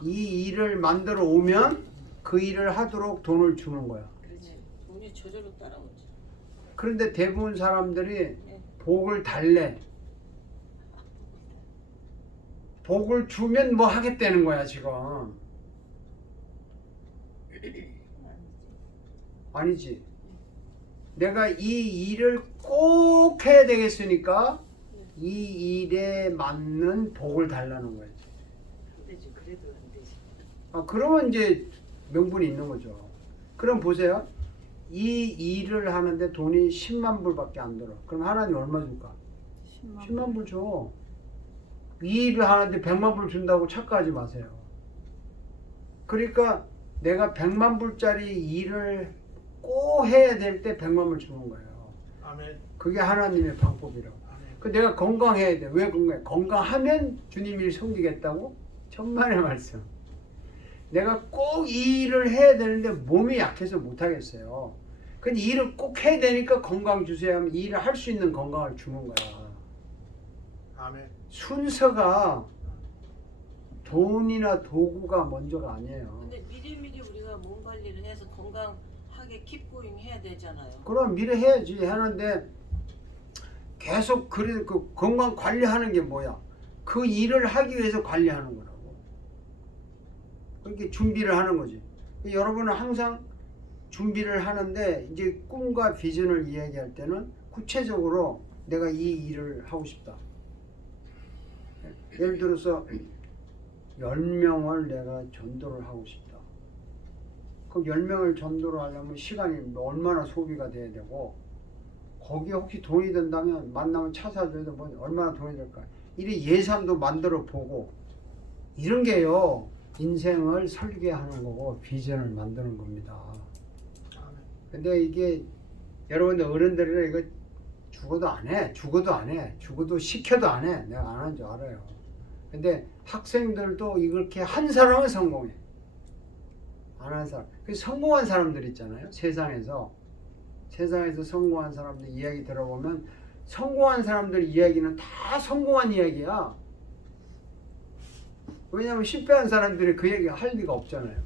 이 일을 만들어 오면 그 일을 하도록 돈을 주는 거야. 그렇지. 돈이 저절로 따라오지. 그런데 대부분 사람들이 네. 복을 달래. 복을 주면 뭐 하겠다는 거야 지금. 아니지. 내가 이 일을 꼭 해야 되겠으니까 이 일에 맞는 복을 달라는 거지. 안 되지. 그래도 안 되지. 그러면 이제 명분이 있는 거죠. 그럼 보세요. 이 일을 하는데 돈이 10만 불밖에 안 들어. 그럼 하나님 얼마 줄까? 10만 불 줘. 이 일을 하는데 100만 불 준다고 착각하지 마세요. 그러니까 내가 100만 불짜리 일을 꼭 해야 될 때 100만 불 주는 거예요. 아멘. 그게 하나님의 방법이라고. 아멘. 그 내가 건강해야 돼. 왜 건강해? 건강하면 주님이 섬기겠다고? 천만의 말씀. 내가 꼭 이 일을 해야 되는데 몸이 약해서 못 하겠어요. 근데 이 일을 꼭 해야 되니까 건강 주세요 하면 이 일을 할 수 있는 건강을 주는 거야. 아멘. 순서가 돈이나 도구가 먼저가 아니에요. 근데 미리미리 우리가 몸 관리를 해서 건강하게 킵고잉 해야 되잖아요. 그럼 미리 해야지 하는데 계속 그 건강 관리하는 게 뭐야? 그 일을 하기 위해서 관리하는 거라고. 그렇게 준비를 하는 거지. 여러분은 항상 준비를 하는데 이제 꿈과 비전을 이야기할 때는 구체적으로 내가 이 일을 하고 싶다. 예를 들어서 10명을 내가 전도를 하고 싶다. 그럼 10명을 전도를 하려면 시간이 얼마나 소비가 돼야 되고 거기에 혹시 돈이 든다면 만나면 차 사줘야 돼. 뭐 얼마나 돈이 들까? 이래 예산도 만들어 보고 이런 게요. 인생을 설계하는 거고 비전을 만드는 겁니다. 아멘. 근데 이게 여러분들 어른들이 이거 죽어도 안 해. 죽어도 안 해. 죽어도 시켜도 안 해. 내가 안 하는 줄 알아요. 근데 학생들도 이렇게 한 사람은 성공해. 안 한 사람. 그 성공한 사람들 있잖아요. 세상에서 성공한 사람들 이야기 들어보면 성공한 사람들 이야기는 다 성공한 이야기야. 왜냐하면 실패한 사람들이 그 얘기 할 리가 없잖아요.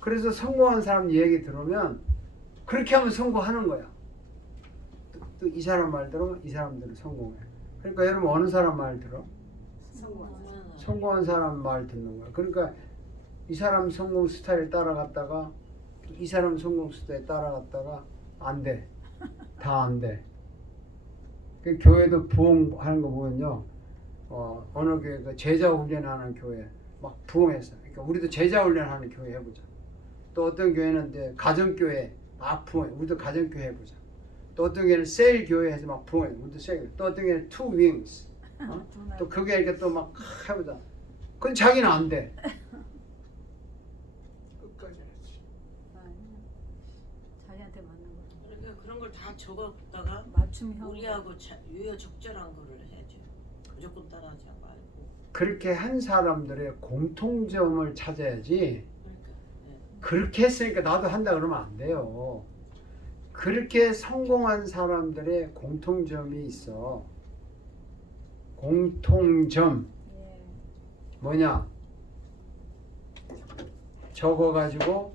그래서 성공한 사람 얘기 들으면 그렇게 하면 성공하는 거야. 또 이 사람 말 들으면 이 사람들은 성공해. 그러니까 여러분 어느 사람 말 들어? 성공한 사람 말 듣는 거야. 그러니까 이 사람 성공 스타일 따라갔다가 이 사람 성공 스타일 따라갔다가 안 돼. 다 안 돼. 그 교회도 부흥하는 거 보면요. 어느 교회 그 제자 훈련하는 교회 막 부흥했어. 그러니까 우리도 제자 훈련하는 교회 해보자. 또 어떤 교회는 이제 가정교회 막 부흥해. 우리도 가정교회 해보자. 또 어떤 교회는 세일 교회에서 막 부흥해. 우리도 세일. 또 어떤 교회는 투 윙스. 또 그게 이렇게 또 막 해보자. 그건 자기는 안 돼. 끝까지 해야지. 자기한테 맞는 거. 그러니까 그런 걸 다 적었다가 맞춤형. 우리하고 유효적절한 거를 해야죠. 무조건 따라하지 말고. 그렇게 한 사람들의 공통점을 찾아야지. 그러니까 네. 그렇게 했으니까 나도 한다 그러면 안 돼요. 그렇게 성공한 사람들의 공통점이 있어. 공통점 예. 뭐냐? 적어가지고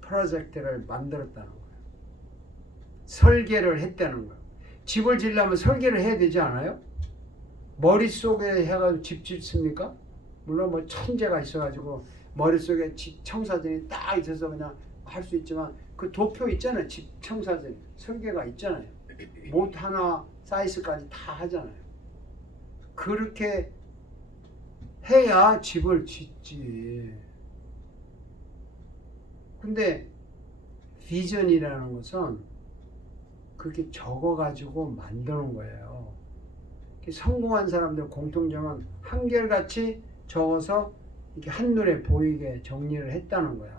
프로젝트를 만들었다는 거예요. 설계를 했다는 거예요. 집을 지으려면 설계를 해야 되지 않아요? 머릿속에 해가지고 집 짓습니까? 물론 뭐 천재가 있어가지고 머릿속에 집 청사진이 딱 있어서 그냥 할 수 있지만 그 도표 있잖아요. 집 청사진 설계가 있잖아요. 못 하나 사이즈까지 다 하잖아요. 그렇게 해야 집을 짓지. 근데 비전이라는 것은 그렇게 적어가지고 만드는 거예요. 성공한 사람들 공통점은 한결같이 적어서 이렇게 한눈에 보이게 정리를 했다는 거야.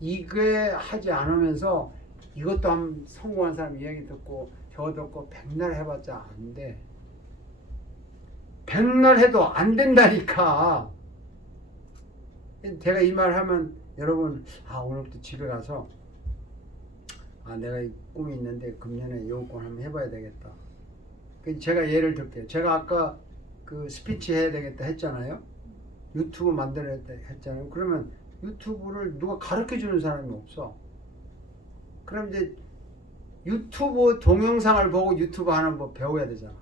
이게 하지 않으면서 이것도 한 성공한 사람 이야기 듣고 저거 듣고 백날 해봤자 안 돼. 백날 해도 안 된다니까. 제가 이 말 하면 여러분 오늘부터 집에 가서 내가 이 꿈이 있는데 금년에 요건 한번 해봐야 되겠다. 제가 예를 들게요. 제가 아까 그 스피치 해야 되겠다 했잖아야 유튜브 만들어야 했잖아요. 그러면 유튜브를 누가 가르쳐 주는 사람이 없어. 그럼 이제 유튜브 동영상을 보고 유튜브 하는 법 배워야 되잖아.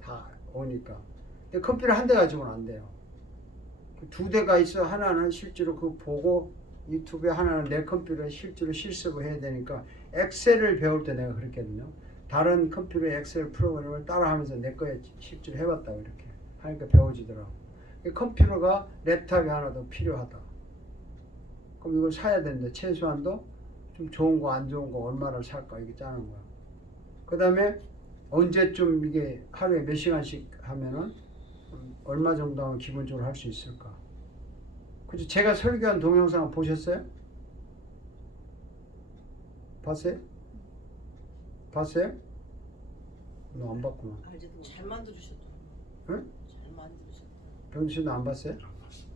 다 오니까. 근데 컴퓨터 한 대 가지고는 안 돼요. 두 대가 있어. 하나는 실제로 그거 보고 유튜브에, 하나는 내 컴퓨터에 실제로 실습을 해야 되니까 엑셀을 배울 때 내가 그랬거든요. 다른 컴퓨터의 엑셀 프로그램을 따라하면서 내 거에 실제로 해봤다고 이렇게 하니까 배워지더라고. 컴퓨터가 랩탑이 하나 더 필요하다. 그럼 이걸 사야 되는데 최소한도 좀 좋은 거 안 좋은 거 얼마를 살까 이게 짜는 거야. 그 다음에 언제쯤 이게 하루에 몇 시간씩 하면은 얼마 정도 하면 기본적으로 할 수 있을까. 그죠? 제가 설교한 동영상 보셨어요? 봤어요? 봤어요? 너 안 봤구나. 잘 만들으셨다. 응? 잘 만들으셨다. 병준 씨도 안 봤어요?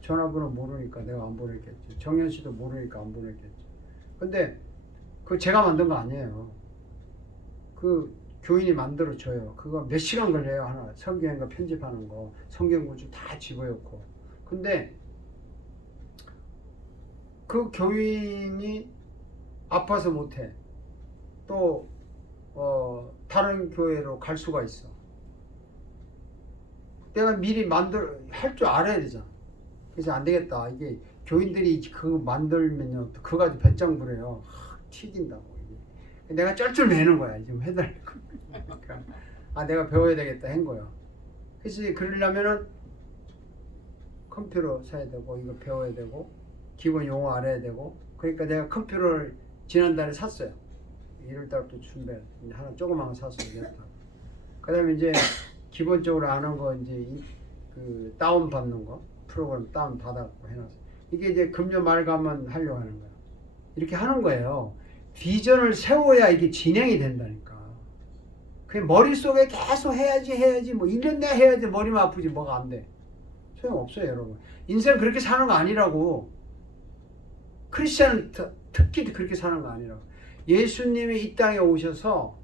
전화번호 모르니까 내가 안 보냈겠지. 정현 씨도 모르니까 안 보냈겠지. 근데 그거 제가 만든 거 아니에요. 그 교인이 만들어줘요. 그거 몇 시간 걸려요 하나. 성경인가 편집하는 거. 성경 구주 다 집어넣고. 근데 그 교인이 아파서 못해. 또 다른 교회로 갈 수가 있어. 내가 미리 할 줄 알아야 되잖아. 그래서 안 되겠다. 이게 교인들이 그거 만들면요, 그거 가지고 배짱 부려요. 튀긴다고. 이게. 내가 쩔쩔 매는 거야. 좀 해달라고. 그러니까 내가 배워야 되겠다 한 거야. 그래서 그러려면은 컴퓨터 사야 되고 이거 배워야 되고 기본 용어 알아야 되고. 그러니까 내가 컴퓨터를 지난달에 샀어요. 1월달부터 준비 하나 조그만 거 샀어요. 그다음에 이제 기본적으로 아는 거 이제 그 다운 받는 거 프로그램 다운 받았고 해놨어. 이게 이제 금년 말 가면 하려고 하는 거야. 이렇게 하는 거예요. 비전을 세워야 이게 진행이 된다니까. 그냥 머릿속에 계속 해야지 뭐 1년 내에 해야지 머리만 아프지 뭐가 안 돼. 소용없어요 여러분. 인생 그렇게 사는 거 아니라고. 크리스찬은 특히 그렇게 사는 거 아니라고. 예수님이 이 땅에 오셔서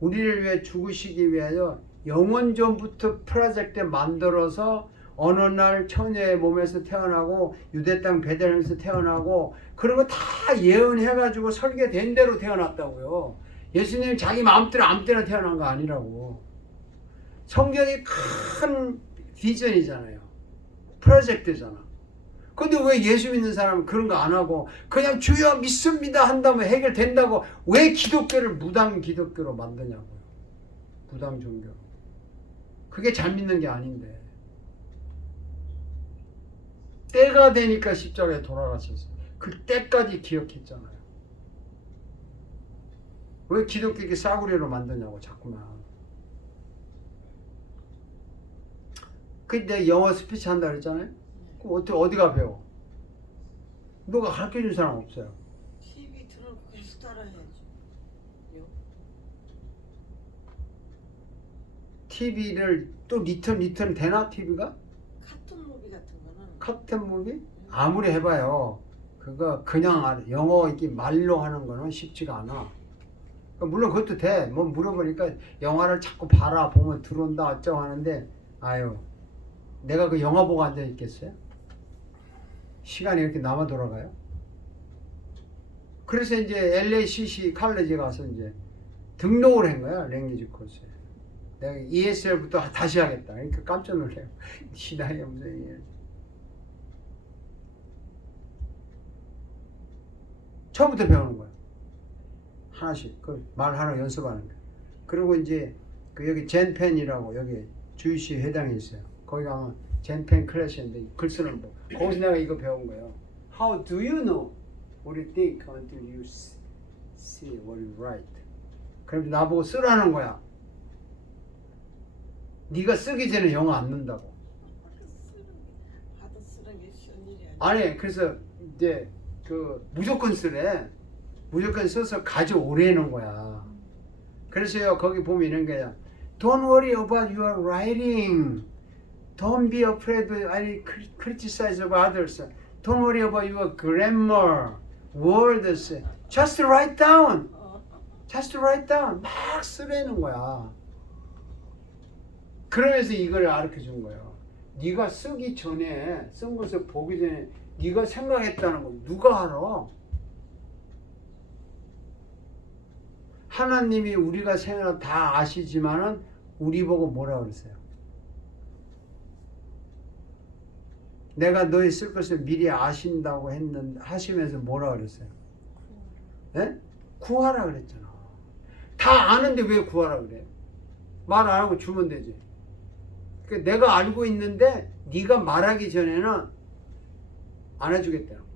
우리를 위해 죽으시기 위하여 영원전부터 프로젝트 만들어서 어느 날 처녀의 몸에서 태어나고 유대 땅 베들레헴에서 태어나고 그런 거 다 예언해가지고 설계된 대로 태어났다고요. 예수님 자기 마음대로 아무 때나 태어난 거 아니라고. 성경이 큰 비전이잖아요. 프로젝트잖아. 근데 왜 예수 믿는 사람은 그런 거 안 하고 그냥 주여 믿습니다 한다면 해결된다고 왜 기독교를 무당 기독교로 만드냐고요. 무당 종교로. 그게 잘 믿는 게 아닌데. 때가 되니까 십자가에 돌아가셨어요. 그 때까지 기억했잖아요. 왜 기독교를 싸구려로 만드냐고 자꾸만. 근데 영어 스피치 한다 그랬잖아요. 그럼 어디가 배워? 누가 가르쳐준 사람 없어요. TV 틀어놓고 계속 따라해야지. TV를 또 리턴 되나? TV가? 카툰 무비 같은 거는 카툰 무비? 아무리 해봐요. 그거 그냥 영어 이렇게 말로 하는 거는 쉽지가 않아. 물론 그것도 돼. 뭐 물어보니까 영화를 자꾸 봐라. 보면 들어온다 어쩌고 하는데 아유 내가 그 영화 보고 앉아 있겠어요? 시간이 이렇게 남아 돌아가요? 그래서 이제 LACC 칼레지 가서 이제 등록을 한 거야, 랭귀지 코스에. 내가 ESL부터 다시 하겠다. 그러니까 깜짝 놀래요. 이 나이에 무슨 얘기야. 처음부터 배우는 거야. 하나씩 그 말 하나 연습하는 거야. 그리고 이제 그 여기 젠펜이라고 여기 주이시 회당에 있어요. 거기 가면 젠펜 클래스인데 글 쓰는 법. 거기서 내가 이거 배운 거예요. How do you know what you think until you see what you write? 그럼 나보고 쓰라는 거야. 네가 쓰기 전에 영어 안 는다고. 받아 쓰는 게 쉬운 일이 아니야. 아니 그래서 이제 그 무조건 쓰래. 무조건 써서 가져오라는 거야. 그래서요 거기 보면 이런 거야. Don't worry about your writing. Don't be afraid of any criticize of others. Don't worry about your grammar, words. Just write down. Just write down. 막 쓰라는 거야. 그러면서 이걸 가르쳐 준 거예요. 네가 쓰기 전에 쓴 것을 보기 전에 네가 생각했다는 거 누가 알아? 하나님이 우리가 생각 다 아시지만은 우리 보고 뭐라 그랬어요? 내가 너희 쓸 것을 미리 아신다고 했는데 하시면서 뭐라 그랬어요? 예? 구하라 그랬잖아. 다 아는데 왜 구하라 그래? 말 안 하고 주면 되지. 그러니까 내가 알고 있는데 네가 말하기 전에는 안 해주겠다는 거야.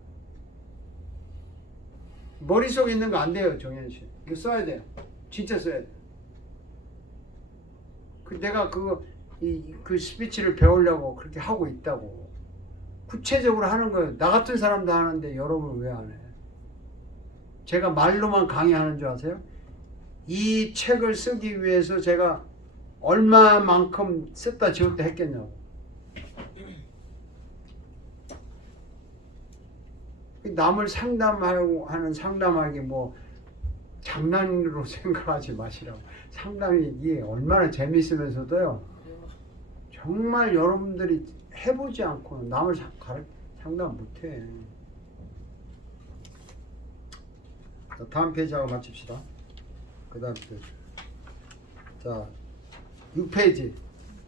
머릿속에 있는 거 안 돼요, 정현 씨. 이거 써야 돼요. 진짜 써야 돼. 내가 그 스피치를 배우려고 그렇게 하고 있다고. 구체적으로 하는 거예요. 나 같은 사람도 하는데 여러분 왜 안 해? 제가 말로만 강의하는 줄 아세요? 이 책을 쓰기 위해서 제가 얼마만큼 썼다 지웠다 했겠냐고. 남을 상담하고 하는 상담하기 뭐 장난으로 생각하지 마시라고. 상담이 이게 얼마나 재밌으면서도요. 정말 여러분들이 해보지 않고 남을 상담 못해. 자, 다음 페이지하고 마칩시다. 그 다음 페이지. 자, 6페이지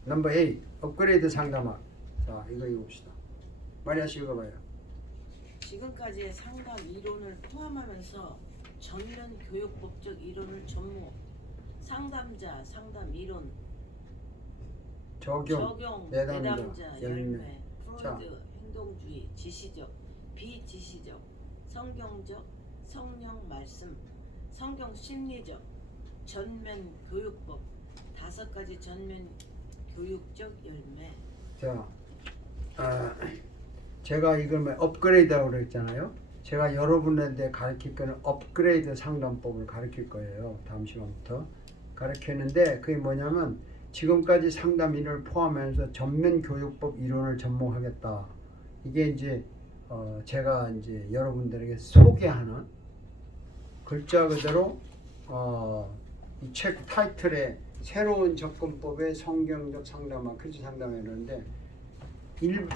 넘버 8 업그레이드 상담학. 자, 이거 읽어봅시다. 마리아 씨 읽어봐요. 지금까지의 상담 이론을 포함하면서 전면 교육법적 이론을 전무, 상담자, 상담 이론, 적용, 내담자, 열매, 프로이드, 행동주의, 지시적, 비지시적, 성경적, 성령 말씀, 성경 심리적, 전면 교육법, 5가지 전면 교육적 열매. 자, 제가 이걸 업그레이드라고 그랬잖아요. 제가 여러분한테 가르칠 거는 업그레이드 상담법을 가르칠 거예요. 다음 시간부터 가르치는데 그게 뭐냐면 지금까지 상담 이론을 포함해서 전면 교육법 이론을 접목하겠다. 이게 이제 제가 이제 여러분들에게 소개하는 글자 그대로 이 책 타이틀에 새로운 접근법의 성경적 상담학 크리스 상담이라는데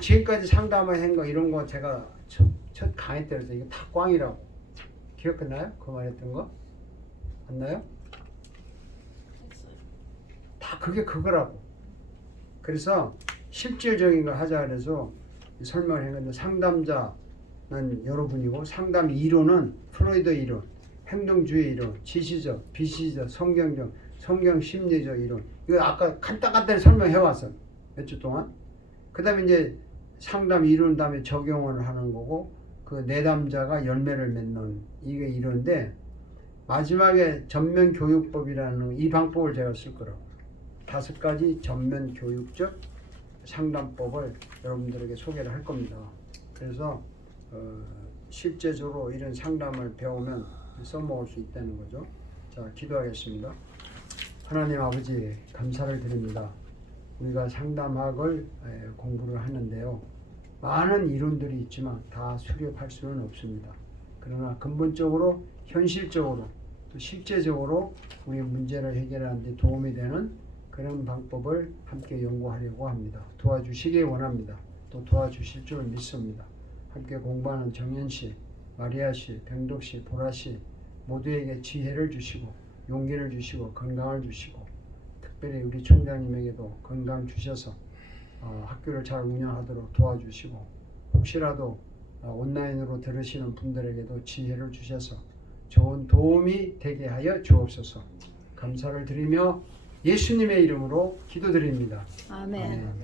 지금까지 상담을 한 거 이런 거 제가 첫 강의 때 그래서 이거 다 꽝이라고 기억나요? 그 말했던 거? 안 나요? 다 그게 그거라고. 그래서 실질적인 걸 하자 그래서 설명을 했는데 상담자는 여러분이고 상담 이론은 프로이드 이론, 행동주의 이론, 지시적, 비시적, 성경적, 성경 심리적 이론. 이거 아까 간단히 설명해 왔어. 몇 주 동안. 그 다음에 이제 상담 이론 다음에 적용을 하는 거고 그 내담자가 열매를 맺는 이게 이론인데 마지막에 전면 교육법이라는 이 방법을 제가 쓸 거라고. 5가지 전면 교육적 상담법을 여러분들에게 소개를 할 겁니다. 그래서 실제적으로 이런 상담을 배우면 써먹을 수 있다는 거죠. 자, 기도하겠습니다. 하나님 아버지 감사를 드립니다. 우리가 상담학을 공부를 하는데요. 많은 이론들이 있지만 다 수렵할 수는 없습니다. 그러나 근본적으로 현실적으로 또 실제적으로 우리 문제를 해결하는 데 도움이 되는 그런 방법을 함께 연구하려고 합니다. 도와주시기 원합니다. 또 도와주실 줄 믿습니다. 함께 공부하는 정현 씨, 마리아 씨, 병독 씨, 보라 씨 모두에게 지혜를 주시고 용기를 주시고 건강을 주시고 특별히 우리 총장님에게도 건강 주셔서 학교를 잘 운영하도록 도와주시고 혹시라도 온라인으로 들으시는 분들에게도 지혜를 주셔서 좋은 도움이 되게 하여 주옵소서. 감사를 드리며 예수님의 이름으로 기도드립니다. 아멘. 아멘.